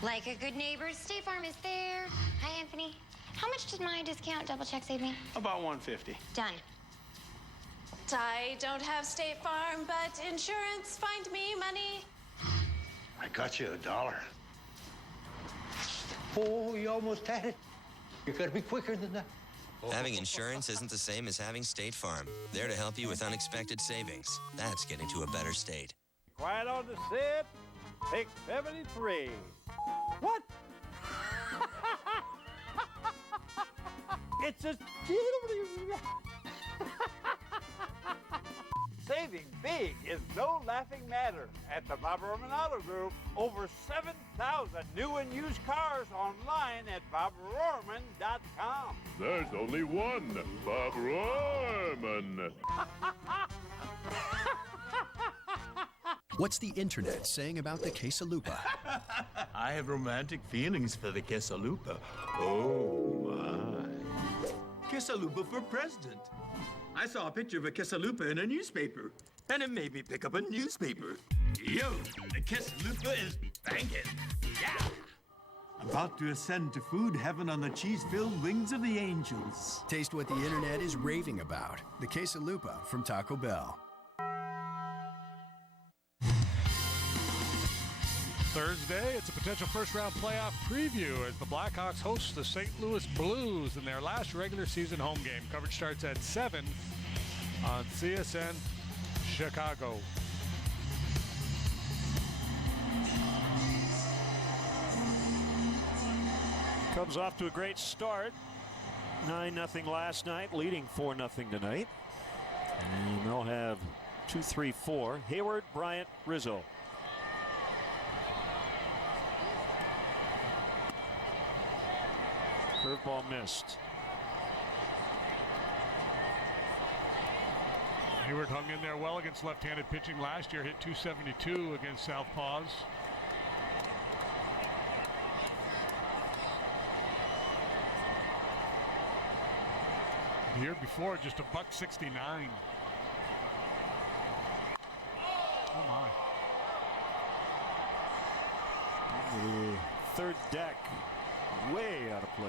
Like a good neighbor, State Farm is there. Hi, Anthony. How much does my discount double check save me? About $150. Done. I don't have State Farm, but insurance, find me money. I got you $1. Oh, you almost had it. You gotta be quicker than that. Having insurance isn't the same as having State Farm. There to help you with unexpected savings. That's getting to a better state. Quiet on the set. Take 73. What? It's a... Saving big is no laughing matter. At the Bob Roman Auto Group, over 7,000 new and used cars online at bobrorman.com. There's only one Bob Roman. What's the internet saying about the quesalupa? I have romantic feelings for the quesalupa. Oh, my. Quesalupa for president. I saw a picture of a quesalupa in a newspaper, and it made me pick up a newspaper. Yo, the quesalupa is banging. Yeah. About to ascend to food heaven on the cheese-filled wings of the angels. Taste what the internet is raving about. The quesalupa from Taco Bell. Thursday, it's a potential first-round playoff preview as the Blackhawks host the St. Louis Blues in their last regular season home game. Coverage starts at 7 on CSN Chicago. Cubs off to a great start. 9-0 last night, leading 4-0 tonight. And they'll have 2, 3, 4. Hayward, Bryant, Rizzo. Curveball missed. Hayward hung in there well against left-handed pitching last year, hit .272 against southpaws. The year before, just a $1.69. Oh my. The third deck, way out of play.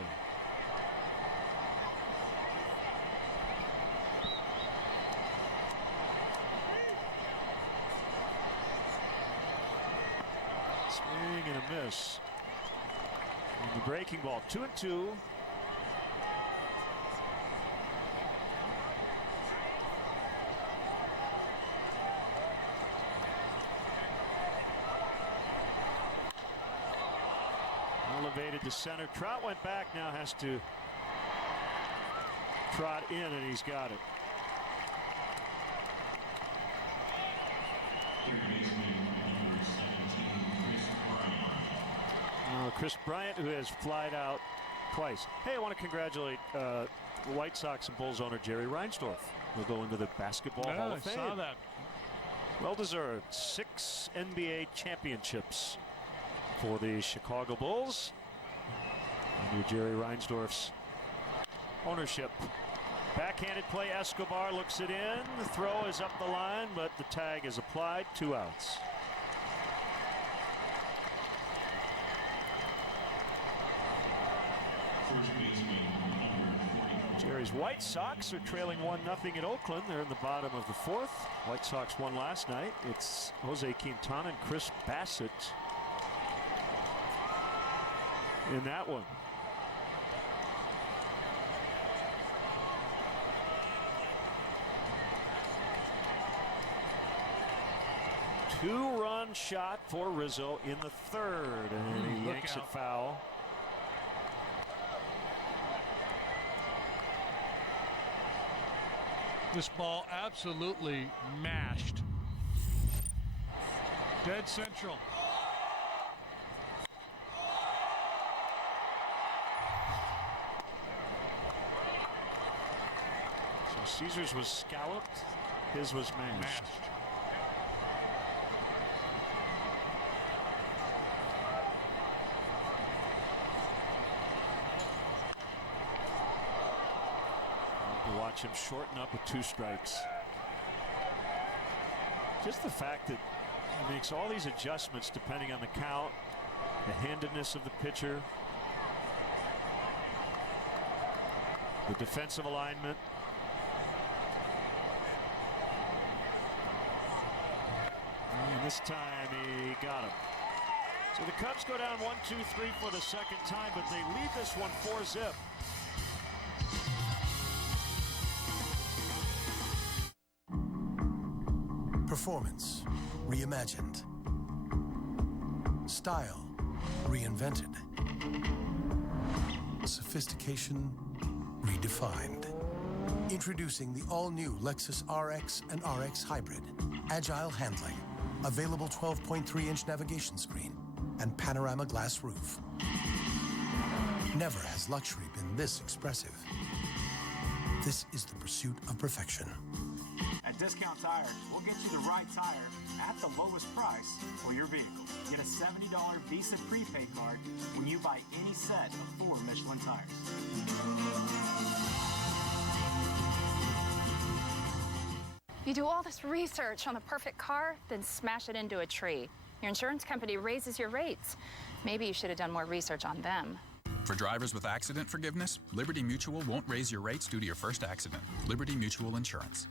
Swing and a miss. And the breaking ball, 2-2. Elevated to center. Trout went back, now has to trot in, and he's got it. Chris Bryant, who has flied out twice. Hey, I want to congratulate the White Sox and Bulls owner Jerry Reinsdorf. He'll go into the Basketball Hall of Fame. I saw that. Well deserved. 6 NBA championships for the Chicago Bulls under Jerry Reinsdorf's ownership. Backhanded play, Escobar looks it in. The throw is up the line, but the tag is applied. 2 outs. Jerry's White Sox are trailing 1-0 at Oakland. They're in the bottom of the 4th. White Sox won last night. It's Jose Quintana and Chris Bassett in that one. Two-run shot for Rizzo in the 3rd, and he yanks it foul. This ball absolutely mashed. Dead central. So Caesar's was scalloped, his was mashed. Watch him shorten up with 2 strikes. Just the fact that he makes all these adjustments depending on the count, the handedness of the pitcher, the defensive alignment. And this time he got him. So the Cubs go down 1-2-3 for the 2nd time, but they lead this one 4-zip. Performance reimagined. Style reinvented. Sophistication redefined. Introducing the all-new Lexus RX and RX Hybrid. Agile handling, available 12.3-inch navigation screen, and panorama glass roof. Never has luxury been this expressive. This is the pursuit of perfection. At Discount Tire, we'll get you the right tire at the lowest price for your vehicle. Get a $70 Visa prepaid card when you buy any set of 4 Michelin tires. You do all this research on the perfect car, then smash it into a tree. Your insurance company raises your rates. Maybe you should have done more research on them. For drivers with accident forgiveness, Liberty Mutual won't raise your rates due to your first accident. Liberty Mutual Insurance.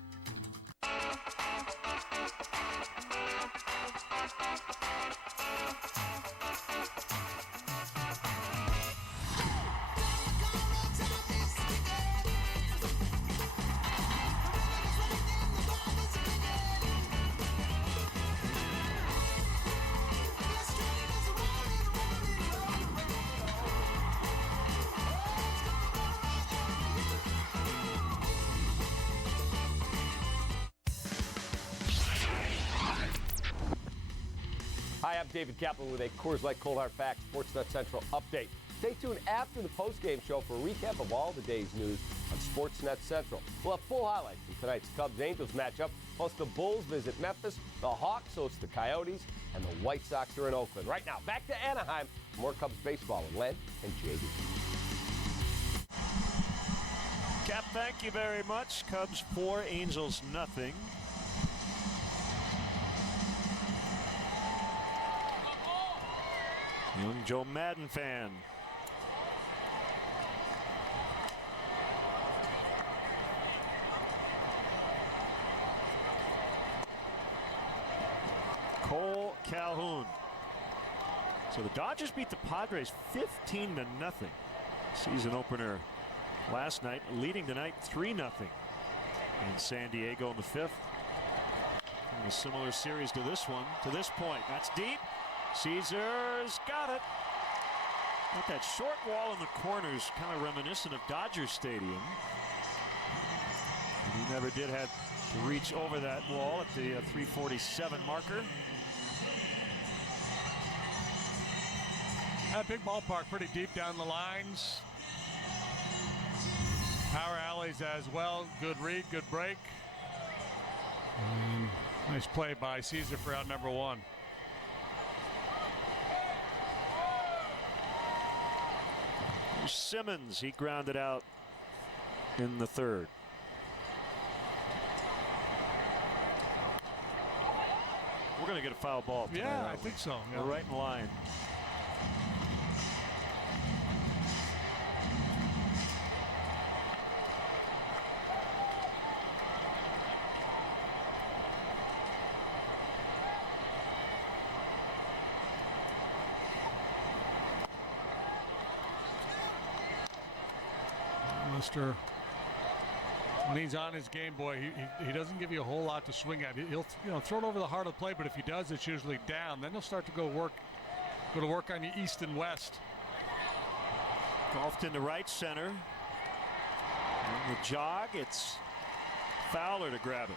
Hi, I'm David Kaplan with a Coors Light Cold Hard Facts Sportsnet Central update. Stay tuned after the postgame show for a recap of all the day's news on Sportsnet Central. We'll have full highlights from tonight's Cubs-Angels matchup, plus the Bulls visit Memphis, the Hawks host the Coyotes, and the White Sox are in Oakland. Right now, back to Anaheim. More Cubs baseball with Len and JD. Cap, thank you very much. Cubs 4, Angels nothing. Young Joe Madden fan. Cole Calhoun. So the Dodgers beat the Padres 15-0. Season opener last night, leading tonight 3-0 in San Diego in the 5th. And a similar series to this one, to this point. That's deep. Caesar's got it. Got that short wall in the corners, kind of reminiscent of Dodger Stadium. And he never did have to reach over that wall at the 347 marker. A big ballpark, pretty deep down the lines. Power alleys as well. Good read, good break. And nice play by Caesar for out number 1. Simmons, he grounded out in the 3rd. We're going to get a foul ball tonight. Yeah, I think so. Yeah. We're right in line. When he's on his game, boy, he doesn't give you a whole lot to swing at. He'll throw it over the heart of the play, but if he does, it's usually down. Then he'll start to go to work on you east and west. Golfed into right center. On the jog, it's Fowler to grab it.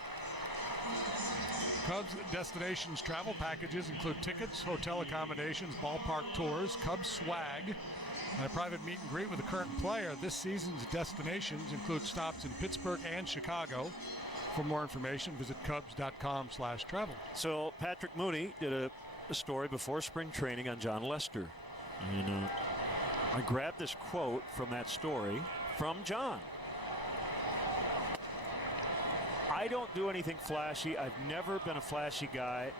Cubs destinations travel packages include tickets, hotel accommodations, ballpark tours, Cubs swag, and a private meet and greet with a current player. This season's destinations include stops in Pittsburgh and Chicago. For more information, visit Cubs.com/travel. So Patrick Mooney did a story before spring training on John Lester. And I grabbed this quote from that story from John. I don't do anything flashy. I've never been a flashy guy.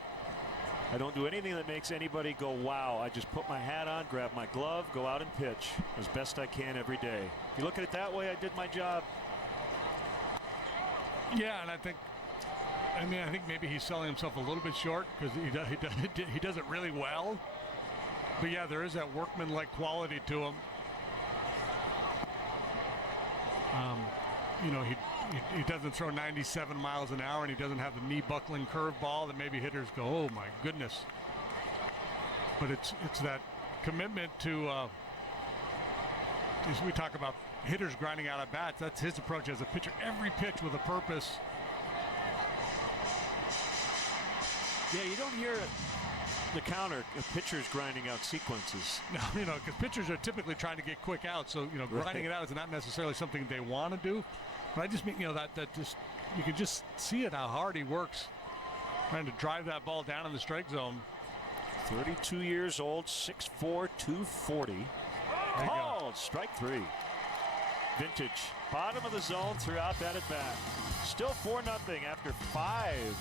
I don't do anything that makes anybody go, wow. I just put my hat on, grab my glove, go out and pitch as best I can every day. If you look at it that way, I did my job. Yeah, and I think maybe he's selling himself a little bit short because he does it really well. But yeah, there is that workman-like quality to him. He doesn't throw 97 miles an hour, and he doesn't have the knee-buckling curveball that maybe hitters go, oh my goodness. But it's that commitment to. We talk about hitters grinding out at bats. That's his approach as a pitcher. Every pitch with a purpose. Yeah, you don't hear the counter of pitchers grinding out sequences. No, because pitchers are typically trying to get quick out, so grinding it out is not necessarily something they want to do. But I just mean that just you can just see it how hard he works trying to drive that ball down in the strike zone. 32 years old, 6'4", 240. Called strike 3. Vintage, bottom of the zone throughout that at bat. Still 4-0 after 5.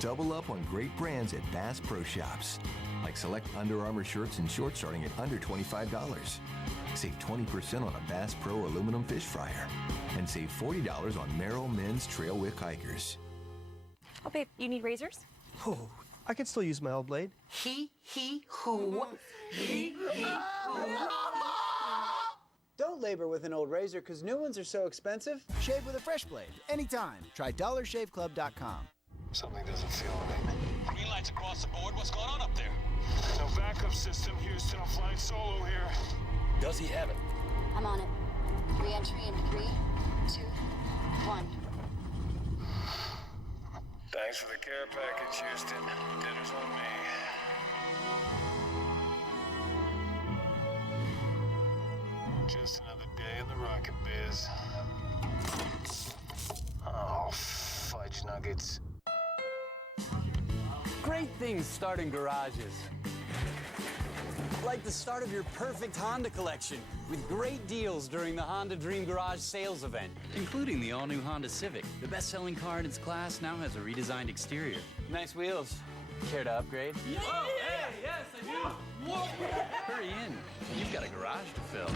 Double up on great brands at Bass Pro Shops. Like select Under Armour shirts and shorts starting at under $25. Save 20% on a Bass Pro aluminum fish fryer. And save $40 on Merrill men's trail wick hikers. Oh, babe, you need razors? Oh, I could still use my old blade. Who? Don't labor with an old razor because new ones are so expensive. Shave with a fresh blade, anytime. Try DollarShaveClub.com. Something doesn't feel right. Green lights across the board. What's going on up there? No backup system, Houston. I'm flying solo here. Does he have it? I'm on it. Re-entry in 3, 2, 1. Thanks for the care package, Houston. Dinner's on me. Just another day in the rocket biz. Oh, fudge nuggets. Great things start in garages. Like the start of your perfect Honda collection with great deals during the Honda Dream Garage sales event. Including the all-new Honda Civic. The best-selling car in its class now has a redesigned exterior. Nice wheels. Care to upgrade? Yeah! Oh, hey, yes, I do! Whoa. Hurry in. You've got a garage to fill.